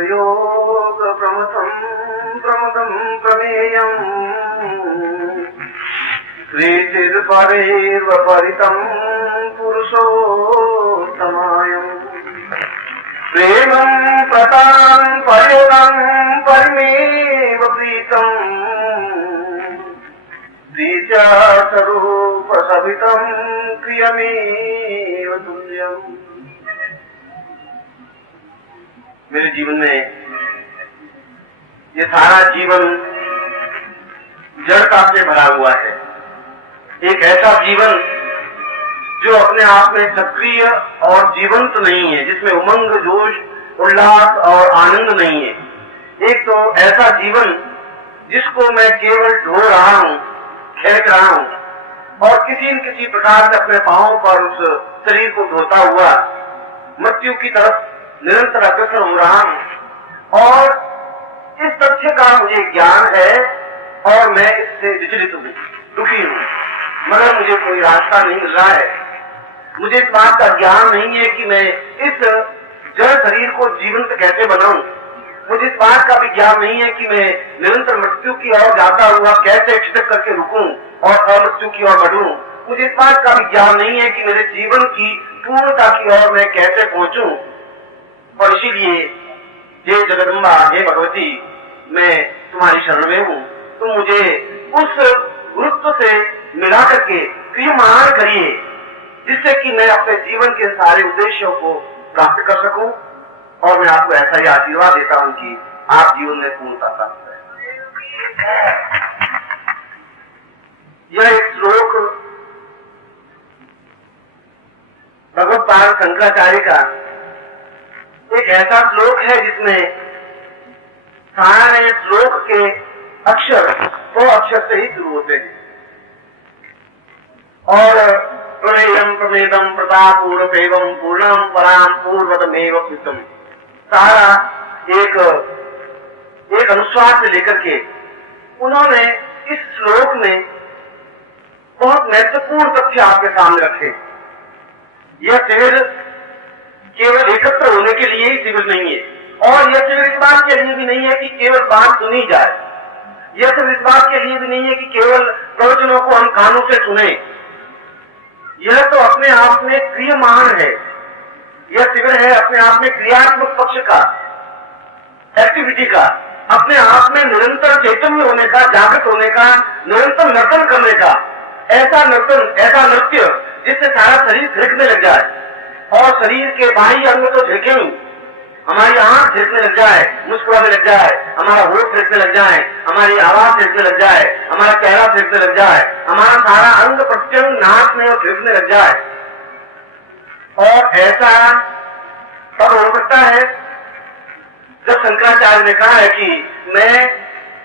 प्रयोग प्रमथं प्रमदं प्रमेयम् श्रीचिर्परेव परितं पुरुषोत्तमायम् प्रेमं प्रतां पर्यतं परिमेव प्रीतम् द्विजास्वरूपसहितं प्रियमेव तुल्यम्। मेरे जीवन में ये सारा जीवन जड़ता से भरा हुआ है। एक ऐसा जीवन जो अपने आप में सक्रिय और जीवंत नहीं है, जिसमें उमंग, जोश, उल्लास और आनंद नहीं है। एक तो ऐसा जीवन जिसको मैं केवल ढो रहा हूं, खेच रहा हूं और किसी न किसी प्रकार से अपने पांवों पर उस शरीर को धोता हुआ मृत्यु की तरफ निरंतर अग्रसर हो रहा हूं। और इस तथ्य का मुझे ज्ञान है और मैं इससे विचलित हूं, दुखी हूं, मगर मुझे कोई रास्ता नहीं मिल रहा है। मुझे इस बात का ज्ञान नहीं है कि मैं इस जड़ शरीर को जीवंत कैसे बनाऊं। मुझे इस बात का भी ज्ञान नहीं है कि मैं निरंतर मृत्यु की ओर जाता हुआ कैसे छिटक करके रुकूं और अमृत्यु की ओर बढ़ूं। मुझे इस बात का भी ज्ञान नहीं है कि मेरे जीवन की पूर्णता की ओर मैं कैसे पहुंचूं। और इसीलिए हे जगदम्बा, हे भगवती, मैं तुम्हारी शरण में हूँ। तुम मुझे उस गुरुत्व से मिला करके क्रियमान करिए, जिससे कि मैं अपने जीवन के सारे उद्देश्यों को प्राप्त कर सकूं। और मैं आपको ऐसा ही आशीर्वाद देता हूं कि आप जीवन में पूर्णता प्राप्त करें। यह एक श्लोक भगवत्पाद शंकराचार्य का एक ऐसा श्लोक है जिसमें सारे श्लोक के अक्षर 100 अक्षर से ही शुरू होते हैं। और प्रमेयं प्रमेदं प्रतापूर्वैवं पूर्णं परां पूर्वतमेव कृतम्, सारा एक अनुस्वार से लेकर के उन्होंने इस श्लोक में बहुत महत्वपूर्ण तथ्य आपके सामने रखे। यह शिविर केवल एकत्र होने के लिए ही शिविर नहीं है, और यह शिविर इस बात के लिए भी नहीं है कि केवल बात सुनी जाए। यह शिविर इस बात के लिए भी नहीं है कि केवल प्रवचनों को हम कानों से सुने। यह तो अपने आप में क्रियमान है। यह शिविर है अपने आप में क्रियात्मक पक्ष का, एक्टिविटी का, अपने आप में निरंतर चैतन्य होने का, जागृत होने का, निरंतर नर्तन करने का। ऐसा नर्तन, ऐसा नृत्य जिससे सारा शरीर थिरकने लग जाए और शरीर के बाह्य अंग तो थिरके ही, हमारी आंख थिरकने लग जाए, मुस्कुराने लग जाए, हमारा होठ थिरकने लग जाए, हमारी आवाज थिरकने लग जाए, हमारा चेहरा थिरकने लग जाए, हमारा सारा अंग प्रत्यंग नाच में और थिरकने लग जाए। और ऐसा तब हो सकता है जब शंकराचार्य ने कहा है कि मैं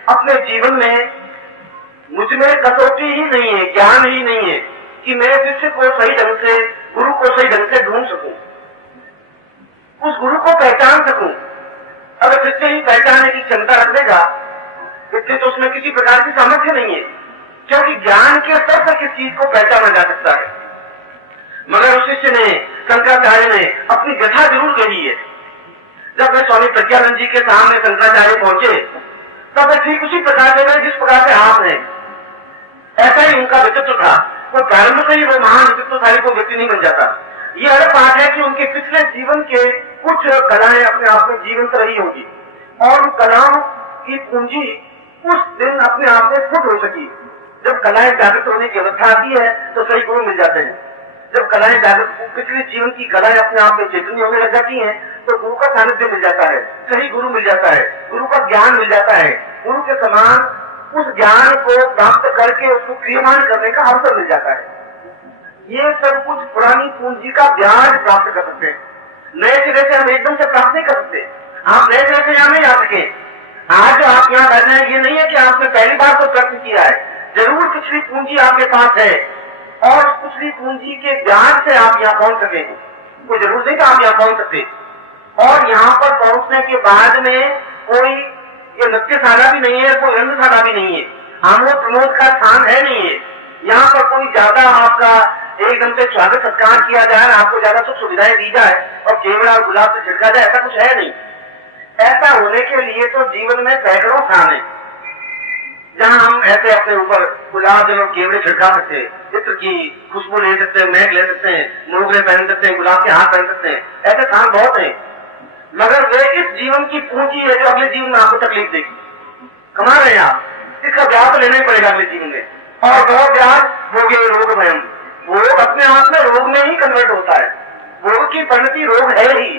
अपने जीवन में, मुझ में कसौटी ही नहीं है, ज्ञान ही नहीं है कि मैं शिष्य को सही ढंग से, गुरु को सही ढंग से ढूंढ सकूं, उस गुरु को पहचान सकूं। अगर शिष्य ही पहचानने की क्षमता रख देगा, इससे तो उसमें किसी प्रकार की सामर्थ्य नहीं है, क्योंकि ज्ञान के स्तर पर किस चीज को पहचाना जा सकता है। मगर उस शिष्य ने, शंकराचार्य ने अपनी व्यथा जरूर कही है। जब वे स्वामी प्रज्ञानंद जी के सामने शंकराचार्य पहुंचे, तब वे ठीक उसी प्रकार से जिस प्रकार से आप हैं, ऐसा ही उनका व्यक्तित्व था। वो प्रारंभ से ही वो महान व्यक्तित्वशाली को व्यक्ति नहीं बन जाता। ये अलग बात है कि उनके पिछले जीवन के कुछ कलाएं अपने आप में जीवंत रही होगी और उन कलाओं की पूंजी उस दिन अपने आप में फुट हो सकी। जब कलाएं जागृत होने की अवस्था आती है तो सही गुरु मिल जाते हैं। जब कलाएं जागृत, पिछले जीवन की कलाएं अपने आप में चैतन्य होने लग जाती हैं तो गुरु का सानिध्य मिल जाता है, सही गुरु मिल जाता है, गुरु का ज्ञान मिल जाता है। गुरु के समान उस ज्ञान को प्राप्त करके उसको क्रियमान करने का अवसर मिल जाता है। ये सब कुछ पुरानी पूंजी का ब्याज प्राप्त कर सकते हैं। नए सिरे से हम एकदम से प्राप्त नहीं कर सकते। आप नए सिरे से यहाँ नहीं आ सके। आज जो आप यहाँ बैठे हैं, ये नहीं है कि आपने पहली बार को प्राप्त किया है। जरूर पिछली पूंजी आपके पास है और पिछली पूंजी के ब्याज से आप यहाँ पहुंच सके। कोई जरूर नहीं कि आप यहाँ पहुंच सकते। और यहाँ पर पहुंचने के बाद में कोई ये नृत्यशाला भी नहीं है, कोई रंगशाला भी नहीं है, आमोद प्रमोद का स्थान है नहीं है। यहाँ पर कोई ज्यादा आपका एकदम से स्वागत सत्कार किया जाए, आपको ज्यादा सुख सुविधाएं दी जाए और केवल और गुलाब से छिड़का जाए, ऐसा कुछ है नहीं। ऐसा करने के लिए तो जीवन में सैकड़ों स्थान है जहाँ हम ऐसे अपने ऊपर गुलाब जल और केवड़े छिड़का सकते हैं, चित्र की खुशबू ले सकते हैं, महक ले सकते हैं, मोगरे पहन सकते हैं, गुलाब के हाथ पहन सकते हैं, ऐसे स्थान बहुत हैं। मगर वे इस जीवन की पूंजी है जो अगले जीवन में आपको तकलीफ देगी। कमा रहे हैं आप, इसका ब्याज तो लेना ही पड़ेगा अगले जीवन में, और वह ब्याज भोगे रोग भयम। भोग अपने आप में रोग में ही कन्वर्ट होता है। भोग की परिणति रोग है ही।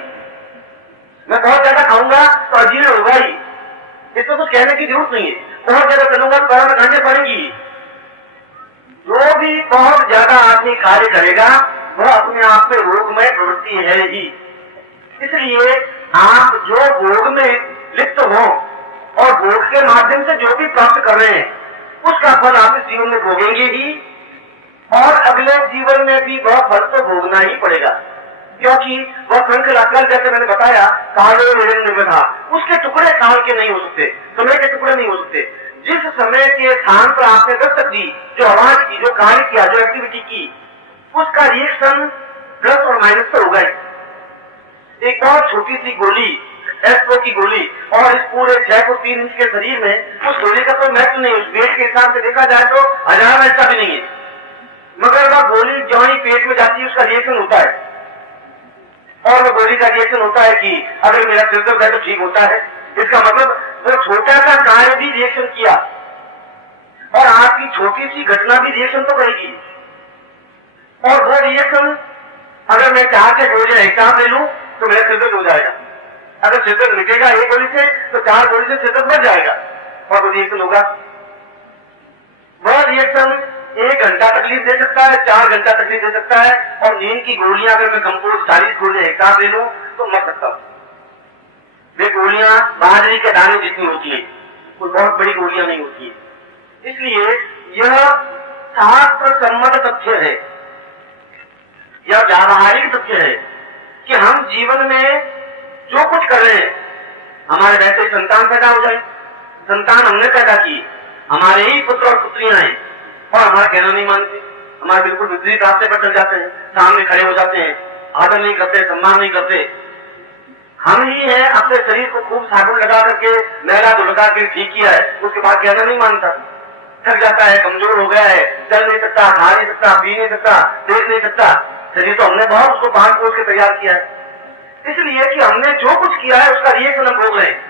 मैं बहुत ज्यादा खाऊंगा तो अजीर्ण होगा ही, इसमें कुछ कहने की जरूरत नहीं है। बहुत ज्यादा चलूंगा तो पैरों में गांठें पड़ेंगी। जो भी बहुत ज्यादा आदमी कार्य करेगा वह अपने आप में रोगमय प्रवृत्ति है ही। इसलिए आप जो भोग में लिप्त हो और भोग के माध्यम से जो भी प्राप्त कर रहे हैं उसका फल आप इस जीवन में भोगेंगे ही, और अगले जीवन में भी वह फल तो भोगना ही पड़ेगा, क्योंकि वह श्रृंखला कल जैसे मैंने बताया कालो निरंजन था, उसके टुकड़े काल के नहीं हो सकते, समय के टुकड़े नहीं हो सकते। जिस समय के स्थान पर आपने दस्तक दी, जो आवाज की, जो कार्य किया, जो एक्टिविटी की, उसका रिएक्शन प्लस और माइनस पर होगा ही। एक बहुत छोटी सी गोली, एस्ट्रो की गोली, और इस पूरे 6 फुट 3 इंच के शरीर में उस गोली का कोई महत्व नहीं है। उस वेट के हिसाब से देखा जाए तो 1000 ऐसा भी नहीं है, मगर वह गोली जो ही पेट में जाती है उसका रिएक्शन होता है, और वह गोली का रिएक्शन होता है कि अगर मेरा सिर दर्द है तो ठीक होता है। इसका मतलब वो छोटा सा कार्य भी रिएक्शन किया, और आपकी छोटी सी घटना भी रिएक्शन तो करेगी, और वो रिएक्शन अगर मैं 4 से गोलियां एक साथ ले लूं तो मेरा सिर दर्द हो जाएगा। अगर सिर दर्द मिटेगा एक गोली से तो 4 गोली से सिर दर्द बढ़ जाएगा, और वो रिएक्शन होगा। वह रिएक्शन 1 घंटा तकलीफ दे सकता है, 4 घंटा तकलीफ दे सकता है, और नींद की गोलियां अगर मैं कंपोज 40 गोलियां एक साथ ले लूं तो मर सकता हूं। वे गोलियां बाजरी के दाने जितनी होती है, कोई बहुत बड़ी गोलियां नहीं होती है। इसलिए यह शास्त्र सम्मत तथ्य है, यह व्यावहारिक तथ्य है कि हम जीवन में जो कुछ कर रहे हैं, हमारे वैसे संतान पैदा हो जाए, संतान हमने पैदा की, हमारे ही पुत्र और पुत्रियां हैं, और हमारा कहना नहीं मानते, हमारे बिल्कुल विपरीत रास्ते पर चल जाते हैं, सामने खड़े हो जाते हैं, आदर नहीं करते, सम्मान नहीं करते। हम ही हैं अपने शरीर को खूब साबुन लगा करके नहला धुलका के ठीक किया है, उसके बाद कहना नहीं मानता, थक जाता है, कमजोर हो गया है, चल नहीं सकता, खा नहीं सकता, पी नहीं सकता, देख नहीं सकता। शरीर तो हमने बहुत उसको बांध पोष के तैयार किया है, इसलिए कि हमने जो कुछ किया है उसका रिएक्शन हम भोग रहे हैं।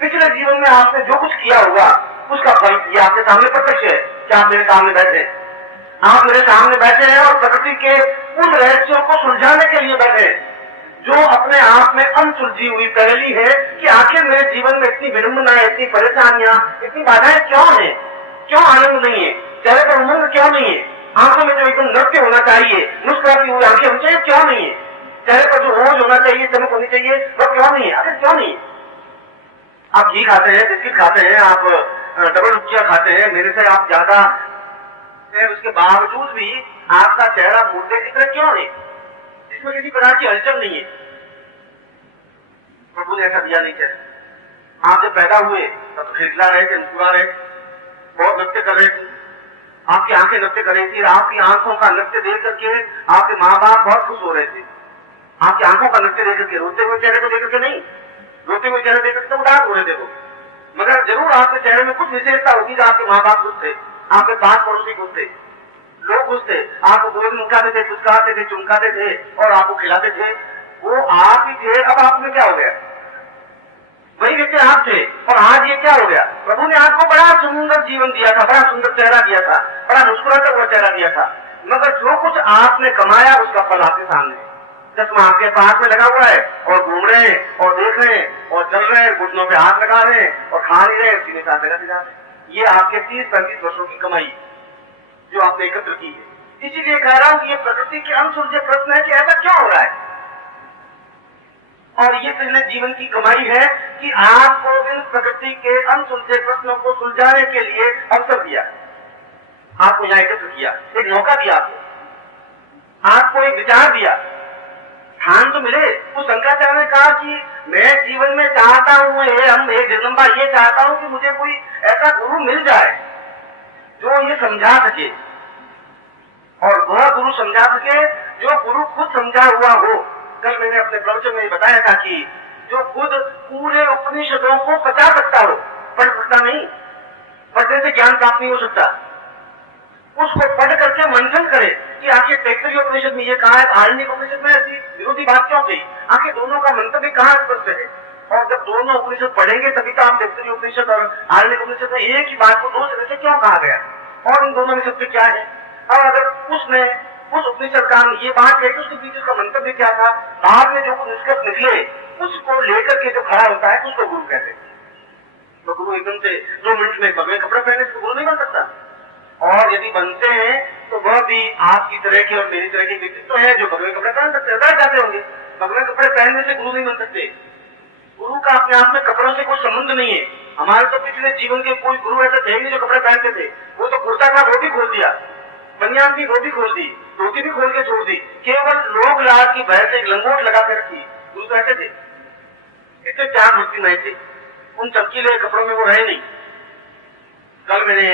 पिछले जीवन में आपने जो कुछ किया होगा उसका फल ये आपके सामने प्रत्यक्ष है। क्या आप मेरे सामने बैठे, आप मेरे सामने बैठे हैं और प्रकृति के उन रहस्यों को सुलझाने के लिए बैठे हैं जो अपने आप में अनसुलझी हुई पहली है कि आखिर मेरे जीवन में इतनी विडंबनाएं, इतनी परेशानियां, इतनी बाधाएं क्यों है, क्यों आनंद नहीं है, चेहरे पर उमंग क्यों नहीं है, आंखों में जो एकदम नृत्य होना चाहिए, मुस्कुराती हुई आंखें होनी चाहिए, क्यों नहीं है, चेहरे पर जो ओज होना चाहिए, चमक होनी चाहिए, वह क्यों नहीं है, आखिर क्यों नहीं है। आप घी खाते हैं, बिस्किट खाते हैं, आप डबल रुपया खाते हैं, मेरे से आप ज्यादा, उसके बावजूद भी आपका चेहरा मुर्दे की तरह क्यों है, इसमें किसी प्रकार की हलचल नहीं है। प्रभु ने ऐसा दिया नहीं चेहरा। आप जब पैदा हुए तब खिलखिला रहे थे, मुस्कुरा रहे, बहुत नृत्य कर रहे थे, आपकी आंखें नृत्य कर रही थी, आपकी आंखों का नृत्य देख करके आपके माँ बाप बहुत खुश हो रहे थे। आपकी आंखों का नृत्य देख करके, रोते हुए चेहरे को देख करके नहीं, रोते हुए चेहरे देख करके तो उदास हो रहे थे वो, मगर जरूर आपके चेहरे में कुछ विशेषता होगी जो आपके माँ बाप खुश थे, आपके पास पड़ोसी खुश थे, लोग खुश थे, आपको गोद में उठाते थे, पुचकाते थे, चुमकाते थे और आपको खिलाते थे, वो आप ही थे। अब आप में क्या हो गया, वही व्यक्ति आप थे, और आज ये क्या हो गया, प्रभु ने आपको बड़ा सुंदर जीवन दिया था, बड़ा सुंदर चेहरा दिया था, बड़ा मुस्कुराता हुआ चेहरा दिया था, मगर जो कुछ आपने कमाया उसका फल आपके सामने है। चश्मा आपके पास में लगा हुआ है और घूम रहे हैं और देख रहे हैं और चल रहे हैं, घुटनों पे हाथ लगा रहे हैं और खा नहीं रहे, सीने साथ लगाते जा रहे हैं। ये आपके 30-35 वर्षों की कमाई जो आपने एकत्र की है। इसीलिए कह रहा हूं कि ये प्रकृति के अनसुलझे प्रश्न है कि ऐसा क्यों हो रहा है, और ये पिछले जीवन की कमाई है कि आपको इन प्रकृति के अनसुलझे प्रश्नों को सुलझाने के लिए अवसर दिया, आपको यहाँ एकत्र किया, एक मौका दिया, आपको एक विचार दिया, ध्यान तो मिले। उस शंकराचार्य ने कहा कि मैं जीवन में चाहता हूं, हम एक जगदम्बा ये चाहता हूं कि मुझे कोई ऐसा गुरु मिल जाए जो ये समझा सके, और वह गुरु समझा सके जो गुरु खुद समझा हुआ हो। कल मैंने अपने प्रवचन में बताया था कि जो खुद पूरे उपनिषदों को पचा सकता हो, पढ़ सकता नहीं, पढ़ने से ज्ञान प्राप्त नहीं हो सकता। उसको पढ़ करके मंथन करे कि आखिर तैत्तिरीय उपनिषद में ये कहा है, आरण्यक उपनिषद में ऐसी विरोधी बात क्यों थी, आखिर दोनों का मंतव्य कहाँ स्पष्ट है। और जब दोनों उपनिषद पढ़ेंगे तभी तो आप तैत्तिरीय उपनिषद और आरण्यक उपनिषद में एक ही बात को दो तरह से क्यों कहा गया और इन दोनों में सत्य क्या है। और अगर उसने उस उपनिषद का ये बात है कि उसके पीछे का मंतव्य क्या था, बाद में जो निष्कर्ष निकले उसको लेकर के जो खड़ा होता है उसको गुरु कहते हैं। तो गुरु एकदम से 2 मिनट में भगवे कपड़े पहने से गुरु नहीं बन सकता, और यदि बनते हैं तो वह भी आपकी तरह के और मेरी तरह के व्यक्तित्व है जो भगवे कपड़े पहन सकते हैं, बैठ जाते होंगे। भगवे कपड़े पहनने से गुरु नहीं बन सकते। गुरु का अपने आप में कपड़ों से कोई संबंध नहीं है। हमारे तो पिछले जीवन के कोई गुरु ऐसे थे नहीं जो कपड़े पहनते थे। वो तो कुर्ता था वो भी खोल दिया, बनियान भी वो भी खोल दी, धोती भी खोल के छोड़ दी, केवल लोग लाज की भय से एक लंगोट लगा कर रखी। गुरु तो ऐसे थे, इतने 4 मूर्ति नहीं थे, उन चमकीले कपड़ों में वो रहे नहीं। कल मैंने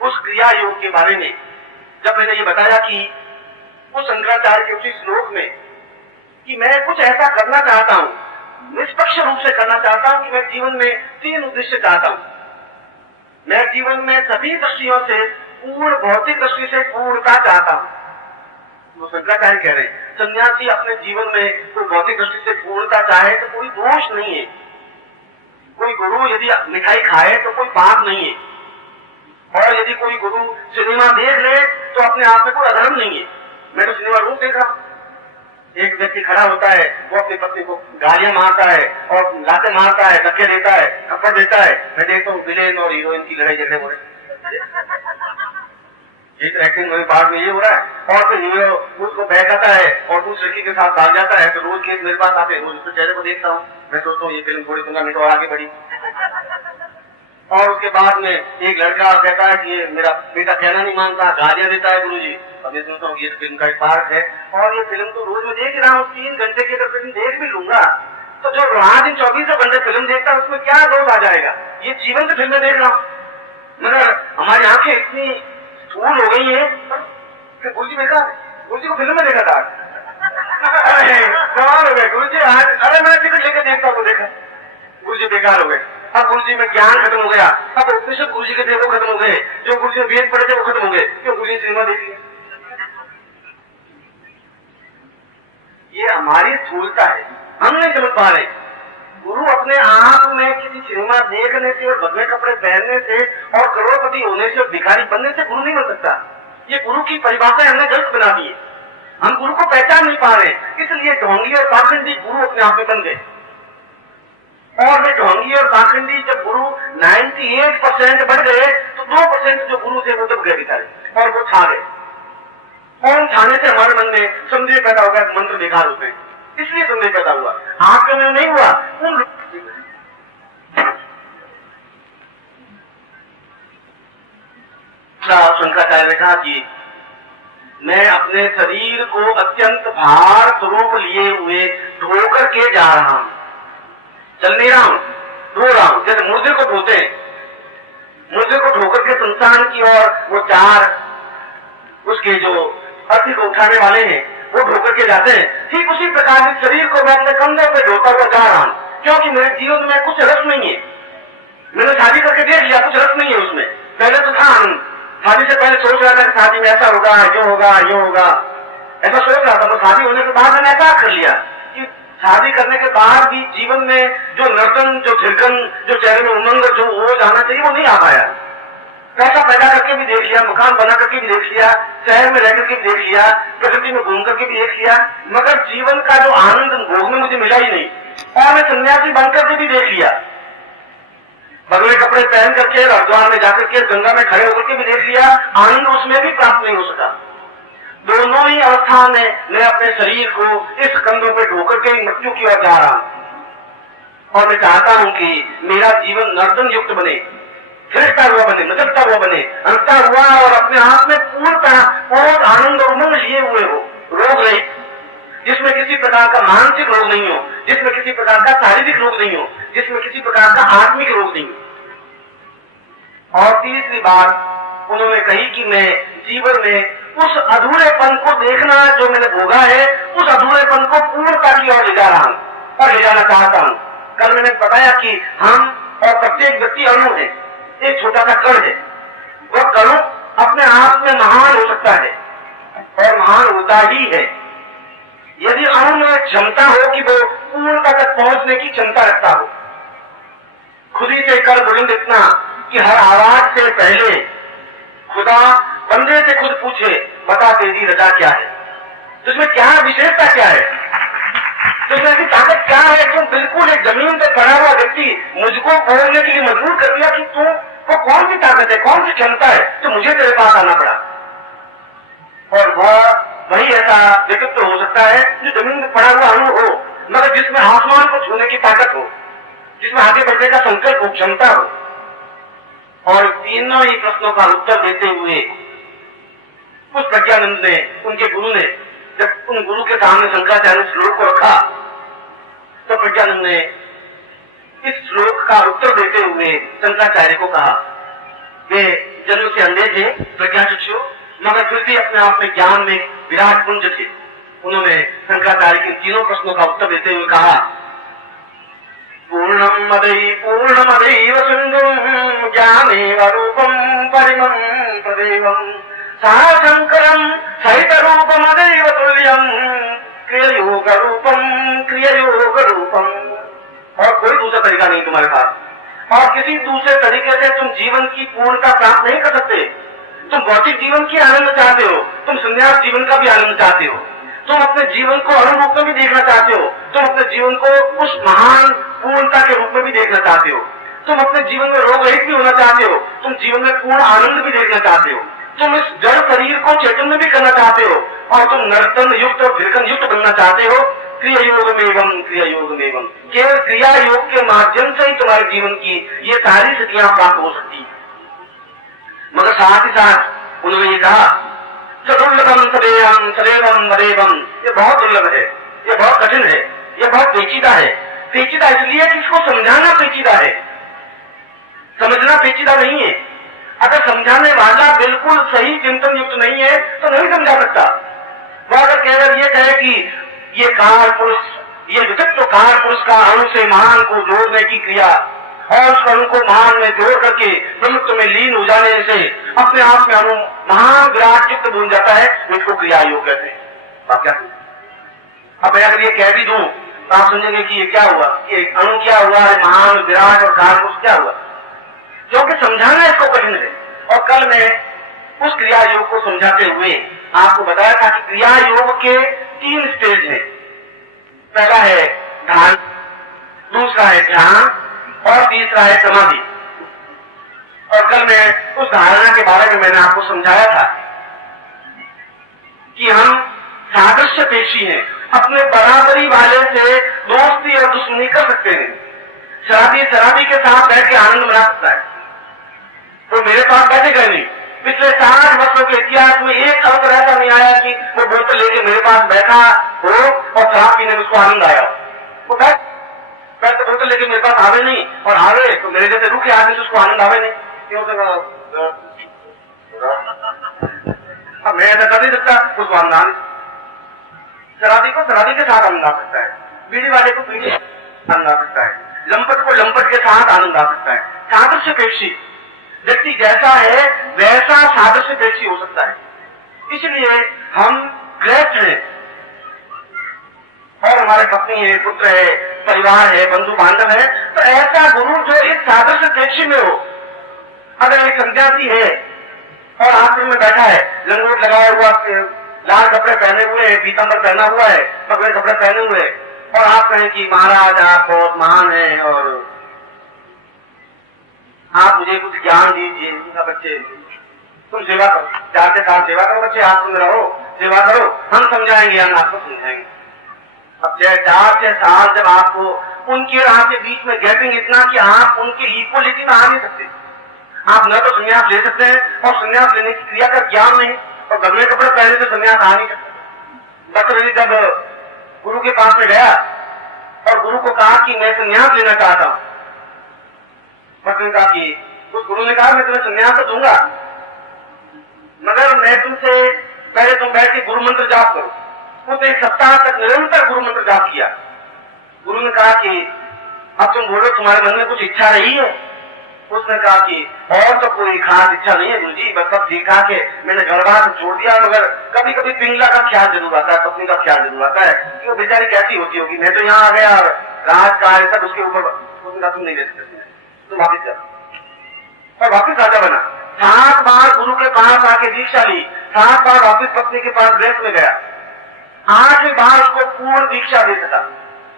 उस क्रिया योग के बारे में जब मैंने ये बताया कि उस शंकराचार्य के उसी श्लोक में कि मैं कुछ ऐसा करना चाहता हूं, निष्पक्ष रूप से करना चाहता हूं कि मैं जीवन में 3 उद्देश्य चाहता हूं। मैं जीवन में सभी दृष्टियों से पूर्ण, भौतिक दृष्टि से पूर्णता चाहता हूं। वो शंकराचार्य कह रहे हैं सन्यासी अपने जीवन में कोई भौतिक दृष्टि से पूर्णता चाहे तो कोई दोष नहीं है। कोई गुरु यदि मिठाई खाए तो कोई पाप नहीं है, और यदि कोई गुरु सिनेमा देख ले तो अपने आप में कोई अधर्म नहीं है। मैं तो सिनेमा रोज देख रहा हूं, एक व्यक्ति खड़ा होता है, वो अपनी पत्नी को गालियां मारता है और लाते मारता है, धक्के देता है, थप्पड़ देता है। मैं देखता हूँ विलेन और हीरोइन की लड़ाई झगड़े हो रहे, एक एक्टिंग में पार्ट में ये हो रहा है, और फिर हीरो उसको बहकाता है और उस लड़की के साथ भाग जाता है। तो रोज के मेरे पास आते हैं, रोज उसके चेहरे को देखता हूँ, मैं सोचता हूँ ये फिल्म थोड़ी 15 मिनट और आगे बढ़ी। और उसके बाद में एक लड़का कहता है कि ये मेरा बेटा कहना नहीं मानता, गालियां देता है गुरुजी। अब ये सोचता हूँ ये फिल्म का एक पार्ट है, और ये फिल्म तो रोज मैं देख ही रहा हूँ, 3 घंटे की अगर फिल्म देख भी लूंगा तो जो रात दिन 24 घंटे फिल्म देखता है उसमें क्या दोष आ जाएगा। ये जीवन से फिल्में देख रहा हूँ, मगर हमारी आंखें इतनी स्थूल हो गई है। गुरु जी बेकार, गुरु जी को फिल्म में देखा था, कमाल हो गए गुरु जी। आज अरे मैंने टिकट लेकर देखता हूँ, देखा गुरु जी बेकार हो गए। अब गुरु जी में ज्ञान खत्म हो गया, अब उपनिषद गुरु जी के थे वो खत्म हो गए, जो गुरु जी वेद पढ़े थे वो खत्म हो गए, क्यों गुरु जी सिनेमा देख लिया। ये हमारी स्थूलता है, हम नहीं समझ पा रहे। गुरु अपने आप में किसी सिनेमा देखने से और भगवे कपड़े पहनने से और करोड़पति होने से और भिखारी बनने से गुरु नहीं बन सकता। ये गुरु की परिभाषा हमने गलत बना दी है, हम गुरु को पहचान नहीं पा रहे, इसलिए ढोंगी और पाखंडी गुरु अपने आप में बन गए। और वे ढोंगी और पाखंडी जब गुरु 98% बढ़ गए तो 2% जो गुरु थे वो दब गए बेचारे, और वो छा गए। और छाने से हमारे मन में संदेह पैदा हो गया, मंत्र बेकार होते हैं, इसलिए संदेह पैदा हुआ। आपके में नहीं हुआ। उन शंकराचार्य ने कहा कि मैं अपने शरीर को अत्यंत भार स्वरूप लिए हुए ढोकर के जा रहा हूं, चल नहीं रहा हूं, ढो रहा हूं। जैसे मुर्दे को ढोते हैं, मुर्दे को ढोकर के संसार की ओर वो 4 उसके जो अर्थी को उठाने वाले हैं वो ढोकर के जाते हैं, ठीक उसी प्रकार इस शरीर को मैं अपने कंधों पे ढोता हुआ जा रहा हूं, क्योंकि मेरे जीवन में कुछ रस नहीं है। मैंने शादी करके देख लिया, कुछ रस नहीं है उसमें। पहले तो था, शादी से पहले सोच रहा था कि शादी में ऐसा होगा, यो होगा, यो होगा, ऐसा सोच रहा था। तो शादी होने के बाद मैंने ऐसा कर लिया कि शादी करने के बाद भी जीवन में जो नर्तन, जो थिरकन, जो चेहरे में उमंग, जो वो जाना चाहिए वो नहीं आ पाया। पैसा पैदा करके भी देख लिया, मकान बना करके भी देख लिया, शहर में रह करके भी देख लिया, प्रकृति में घूम करके भी देख लिया, मगर जीवन का जो आनंद भोग में मुझे मिला ही नहीं। और मैं सन्यासी बनकर के भी देख लिया, बगले कपड़े पहन करके हरिद्वार में जाकर के गंगा में खड़े होकर के भी देख लिया, आनंद उसमें भी प्राप्त नहीं हो सका। दोनों ही अवस्था में मैं अपने शरीर को इस कंधों पे ढोकर के मृत्यु की ओर जा रहा हूं, और मैं चाहता हूं कि मेरा जीवन नर्तन युक्त बने, फिरता हुआ बने, नचता हुआ बने, हंसता हुआ और अपने आप में पूर्णतः बहुत आनंद और उमंग लिए हुए हो, रोग रहित, जिसमें किसी प्रकार का मानसिक रोग नहीं हो, जिसमें किसी प्रकार का शारीरिक रोग नहीं हो, जिसमें किसी प्रकार का आत्मिक रोग नहीं हो। और तीसरी बात उन्होंने कही कि मैं जीवन में उस अधूरेपन को देखना जो मैंने भोगा है, उस अधूरेपन को पूर्णता की ओर ले जा रहा हूं और ले जाना चाहता हूं। कल मैंने बताया कि हम और प्रत्येक व्यक्ति अणु है, एक छोटा सा कण है। वह कण अपने आप में महान हो सकता है और महान होता ही है यदि अणु में क्षमता हो कि वो पूर्णता तक पहुंचने की क्षमता रखता हो। खुद ही से कर बुलंद इतना कि हर आवाज से पहले खुदा बंदे से खुद पूछे, बता तेरी रजा क्या है, तुझमें क्या विशेषता क्या है, तुझमें ऐसी ताकत क्या है। तुम बिल्कुल एक जमीन पर पड़ा हुआ व्यक्ति मुझको बोलने के लिए मजबूर कर दिया कि तुम को कौन सी ताकत है, कौन सी क्षमता है, तो मुझे तेरे पास आना पड़ा। और वह वही ऐसा व्यक्तित्व हो सकता है जो जमीन में पड़ा हुआ अणु हो, मगर जिसमें आसमान को छूने की ताकत हो, जिसमें आगे बढ़ने का संकल्प हो, क्षमता हो। और तीनों ही प्रश्नों का उत्तर देते हुए उस प्रज्ञानंद ने, उनके गुरु ने, जब उन गुरु के सामने शंकराचार्य ने श्लोक को रखा तो प्रज्ञानंद ने इस श्लोक का उत्तर देते हुए शंकराचार्य को कहा वे जन्म से अंधे थे, प्रज्ञाचक्षु, मगर फिर भी अपने आप में ज्ञान में विराट पुंज थे। उन्होंने शंकराचार्य के तीनों प्रश्नों का उत्तर देते हुए कहा, पूर्णमदैव सिंधुं ज्ञानेव रूपं परिमं तदेवं सा शंकरं सहित रूपमदैव तुल्यं क्रिययोग रूपम। और कोई दूसरा तरीका नहीं तुम्हारे पास, और किसी दूसरे तरीके से तुम जीवन की पूर्णता प्राप्त नहीं कर सकते। तुम भौतिक जीवन की आनंद चाहते हो, तुम संन्यास जीवन का भी आनंद चाहते हो, तुम अपने जीवन को अणु रूप में भी देखना चाहते हो, तुम अपने जीवन को उस महान पूर्णता के रूप में भी देखना चाहते हो, तुम अपने जीवन में रोग रहित भी होना चाहते हो, तुम जीवन में पूर्ण आनंद भी देखना चाहते हो, तुम इस जड़ शरीर को चैतन्य भी करना चाहते हो, और तुम नर्तन युक्त और फिरकन युक्त बनना चाहते हो। क्रिया योग में केवल क्रिया योग के माध्यम से ही तुम्हारे जीवन की ये सारी स्थितियां प्राप्त हो सकती है। मगर साथ ही साथ उन्होंने ये कहा, सदुर्लभम सदैवम सदैवम वदेवम, ये बहुत दुर्लभ है, ये बहुत कठिन है, ये बहुत पेचीदा है। पेचीदा इसलिए कि इसको समझाना पेचीदा है, समझना पेचीदा नहीं है। अगर समझाने वाला बिल्कुल सही चिंतन युक्त नहीं है तो नहीं समझा सकता। वह अगर केवल ये कहे कि ये कार पुरुष, ये विचित्र कार पुरुष का अणु से महान को जोड़ने की क्रिया और उस अणु को महान में जोड़ करके ब्रह्मत्व में लीन हो जाने से अपने आप में अणु महान विराट चित्त बन जाता है, इसको क्रिया योग कहते हैं। क्या अब अगर ये कह भी दूं तो आप समझेंगे कि ये क्या हुआ, ये अणु क्या हुआ, महान विराट और कार पुरुष क्या हुआ, क्योंकि समझाना इसको कठिन है। और कल मैं उस क्रिया योग को समझाते हुए आपको बताया था कि क्रिया योग के 3 स्टेज हैं। पहला है ध्यान, दूसरा है ध्यान और तीसरा है समाधि। और कल मैं उस धारणा के बारे में मैंने आपको समझाया था कि हम सादृश्य पेशी हैं, अपने बराबरी वाले से दोस्ती और दुश्मनी कर सकते हैं। शराबी के साथ बैठ के आनंद मना सकता है, तो मेरे पास बैठेगा नहीं। पिछले 60 वर्षों के इतिहास में एक अवसर ऐसा नहीं आया कि वो बोतल लेके मेरे पास बैठा हो और शराब पीने में उसको आनंद आया। वो बैठ बोतल लेके मेरे पास आवे नहीं, और आवे तो मेरे जैसे रुके आदमी से उसको आनंद आवे नहीं। क्यों? अब मैं ऐसा कर नहीं सकता, उसको आनंद आ नहीं। शराबी को शराबी के साथ आनंद आ सकता है, बीड़ी वाले को बीड़ी आनंद आ सकता है, लंपट को लंपट के साथ आनंद आ सकता है। सादृश्य पेशी व्यक्ति जैसा है वैसा सादृश्य पेशी हो सकता है। इसलिए हम ग्रस्त हैं और हमारे पत्नी है, पुत्र है, परिवार है, बंधु बांधव है, तो ऐसा गुरु जो इस सादृश्य पेशी में हो। अगर एक सन्यासी है और आश्रम में बैठा है, लंगोट लगाया हुआ, लाल कपड़े पहने हुए है, पीताम्बर पहना हुआ है, भगवे कपड़े पहने हुए, और आप कहें कि महाराज आप बहुत महान है और आप मुझे कुछ ज्ञान दीजिए। बच्चे तुम सेवा करो, 4 से 7 सेवा करो, बच्चे आप सुन रहो, सेवा करो, हम समझाएंगे, हम आपको समझाएंगे। अब 4 से 7 जब आपको उनके और आपके बीच में गैपिंग इतना कि आप उनके इक्वलिटी में आ नहीं सकते। आप न तो संन्यास ले सकते हैं और संन्यास लेने की क्रिया का ज्ञान नहीं, और गंदे कपड़े पहले से संन्यास आ नहीं सकते। डॉक्टर जब गुरु के पास में गया और गुरु को कहा कि मैं संन्यास लेना चाहता हूं, मतलब कहा कि उस गुरु ने कहा मैं तुम्हें संन्यास तो दूंगा, मगर मैं तुमसे पहले तुम बैठ के गुरु मंत्र जाप करो। उसने 1 सप्ताह तक निरंतर गुरु मंत्र जाप किया। गुरु ने कहा कि अब तुम बोलो तुम्हारे मन में कुछ इच्छा रही है? उसने कहा कि और तो कोई खास इच्छा नहीं है गुरुजी, बस सब ठीक ठाक है, मैंने घर बार छोड़ दिया, मगर कभी कभी पिंगला का ख्याल जरूर आता है, पत्नी का ख्याल जरूर आता है कि वो बेचारी कैसी होती होगी। मैं तो यहाँ आ गया और राज कार्य सब उसके ऊपर, तुम नहीं ले सकते, तुम वापिस कर। और वापिस राजा बना। 7 बार गुरु के पास आके दीक्षा ली, 7 बार वापिस पत्नी के पास देश में गया, 8वीं बार उसको पूर्ण दीक्षा दे सका।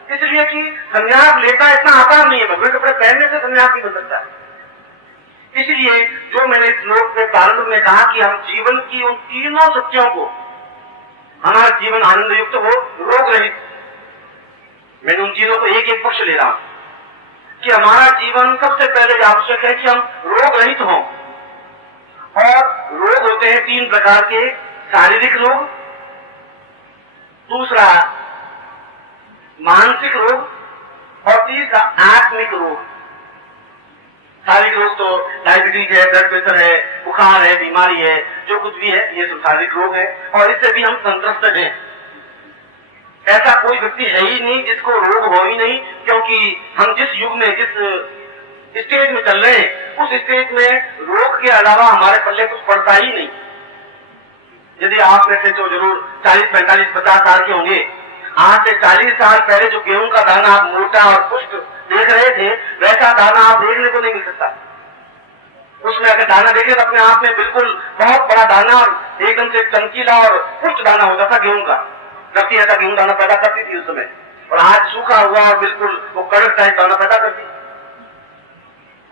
इसलिए कि संन्यास लेता इतना आसान नहीं है, भगवान कपड़े पहनने से संन्यास नहीं बन सकता। इसलिए जो मैंने इस श्लोक के प्रारंभ में कहा कि हम जीवन की उन तीनों सत्यों को, हमारा जीवन आनंद युक्त हो, रोग रहित, मैंने उन तीनों को एक एक पक्ष ले रहा हूं कि हमारा जीवन सबसे पहले आवश्यक है कि हम रोग रहित हों। और रोग होते हैं 3 प्रकार के, शारीरिक रोग, दूसरा मानसिक रोग और तीसरा आत्मिक रोग। शारीरिक रोग तो डायबिटीज है, ब्लड प्रेशर है, बुखार है, बीमारी है, जो कुछ भी है ये सब शारीरिक रोग है और इससे भी हम संत्रस्त हैं। ऐसा कोई व्यक्ति है ही नहीं जिसको रोग हो ही नहीं, क्योंकि हम जिस युग में, जिस स्टेज में चल रहे हैं, उस स्टेज में रोग के अलावा हमारे पल्ले कुछ पड़ता ही नहीं। यदि आप में से जो जरूर 40, 45, 50 साल के होंगे, आज से 40 साल पहले जो गेहूं का दाना आप मोटा और पुष्ट देख रहे थे, वैसा दाना आप देखने को नहीं मिल सकता। उसमें अगर दाना देखे तो अपने आप में बिल्कुल बहुत बड़ा दाना और एकदम से चमकीला और पुष्ट दाना होता था गेहूं का। जबकि ऐसा गेहूं दाना पैदा करती थी उस समय, और आज सूखा हुआ और बिल्कुल वो कड़क टाइप दाना पैदा करती।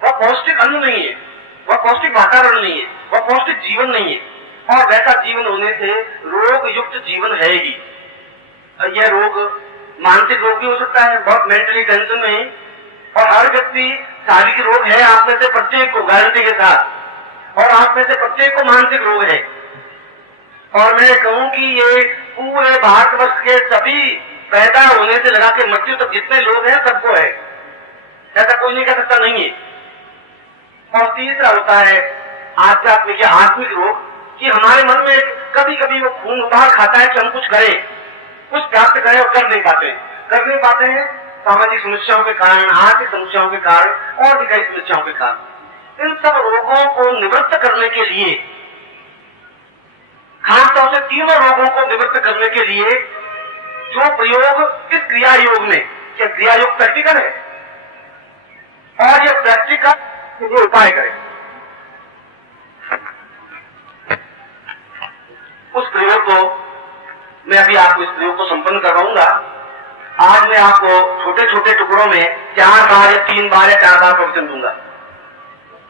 वह पौष्टिक अन्न नहीं है, वह पौष्टिक वातावरण नहीं है, वह पौष्टिक जीवन नहीं है। और वैसा जीवन होने से रोग युक्त जीवन है ही। यह रोग मानसिक रोग भी हो सकता है, बहुत मेंटली टेंशन में, और हर व्यक्ति शारीरिक रोग है आप में से प्रत्येक को, गारंटी के साथ, और आप में से प्रत्येक को मानसिक रोग है। और मैं कहूं कि ये पूरे भारतवर्ष के सभी पैदा होने से लगा के मृत्यु तक जितने लोग हैं सबको है, ऐसा कोई नहीं कह सकता नहीं है। और तीसरा होता है आध्यात्मिक या आत्मिक रोग, कि हमारे मन में कभी कभी वो खून उबाल खाता है कि हम कुछ करें, कुछ प्राप्त करें और कर नहीं पाते हैं सामाजिक समस्याओं के कारण, आर्थिक समस्याओं के कारण और भी कई समस्याओं के कारण। इन सब रोगों को निवृत्त करने के लिए, खासतौर से तीनों रोगों को निवृत्त करने के लिए जो प्रयोग इस क्रिया योग में, क्या क्रिया योग प्रैक्टिकल है और यह प्रैक्टिकल जो उपाय करें, उस प्रयोग को मैं अभी आपको इस प्रयोग को संपन्न करवाऊंगा। आज मैं आपको छोटे छोटे टुकड़ों में 4 बार या 3 बार या 4 बार प्रवचन दूंगा।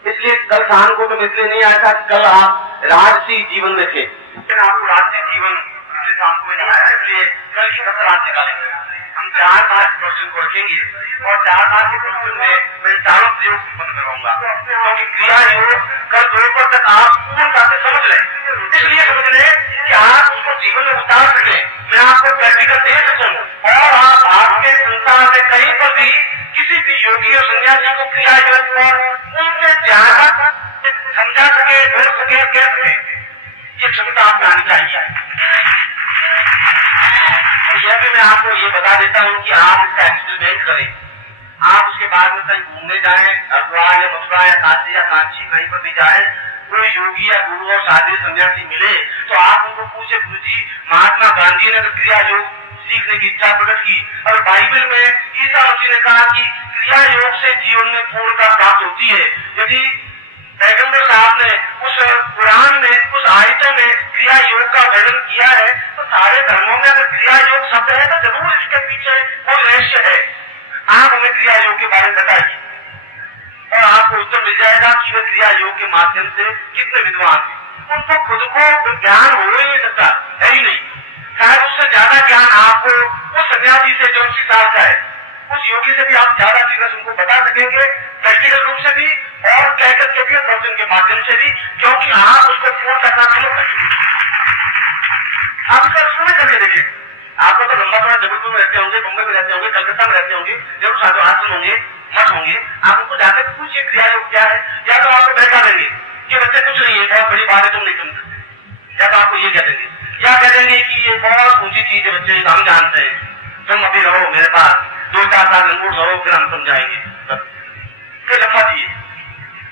इसलिए कल शाम को तो इसलिए नहीं आया था, कल आप राजसी जीवन में थे, लेकिन आपको राजसी जीवन पिछले शाम को नहीं आया, इसलिए कल की कसर आज निकालेंगे। हम 4 बार प्रवचन को रखेंगे और 4 बार के प्रवचन में मैं चारों प्रयोग संपन्न करवाऊंगा, क्योंकि क्रिया योग कल दोपहर तक आप पूर्णता से समझ लें। इसलिए समझ लें कि आप उसको जीवन में उतार सकें, मैं आपको प्रैक्टिकल दे सकूं और आप आपके संसार में कहीं पर भी किसी भी योगी और सन्यासी को क्रिया योग पर उनसे ज्यादा समझा सके, ढूंढ सके, कह सके, ये क्षमता आप में आनी चाहिए। तो यह भी मैं आपको ये बता देता हूँ कि आप इसका एक्सपेरिमेंट करें। आप उसके बाद में कहीं घूमने जाएं, हरिद्वार या मथुरा या काशी या कांची, कहीं पर भी जाएं, कोई योगी या गुरु और साधु सन्यासी मिले तो आप उनको पूछे, गुरु जी महात्मा गांधी ने क्रिया योग सीखने की इच्छा प्रकट की, और बाइबल में ईसा मसीह ने कहा कि क्रिया योग से जीवन में पूर्णता प्राप्त होती है। यदि पैगंबर साहब ने उस कुरान में, उस आयतों में क्रिया योग का वर्णन किया है, तो सारे धर्मों में अगर क्रिया योग शब्द है तो जरूर इसके पीछे कोई रहस्य है। आप हमें क्रिया योग के बारे में बताइए और आपको उत्तर मिल जाएगा कि वे क्रिया योग के माध्यम से कितने विद्वान हैं। उनको खुद को ज्ञान हो ही नहीं सकता, है ही नहीं। शायद उससे ज्यादा ज्ञान आपको उस सन्यासी से जो 80 साल का है, उस योगी से भी आप ज्यादा चीजें उनको बता सकेंगे, प्रैक्टिकल रूप से भी और कहकर के भी, दर्शन के माध्यम से भी, क्योंकि आप उसको पूर्ण करना शुरू करेंगे। आप इसका शुरू करके देखिए। आपको तो लंबा थोड़ा जबलपुर में रहते होंगे, मुंबई में रहते होंगे, कलकत्ता में रहते होंगे, जरूर साधु आश्रम होंगे, मठ होंगे। आप उनको जाकर पूछिए क्रिया योग क्या है, या तो आपको बैठा देंगे कि बच्चे कुछ नहीं है, बहुत बड़ी बात है, तुम नहीं समझ सकते, या तो आपको ये कह देंगे, या कह देंगे कि ये बहुत ऊंची चीज है बच्चे, हम जानते हैं, तुम अभी रहो मेरे पास, 2 साथ लंगोट धरो फिर हम समझाएंगे, फिर लफा दिए।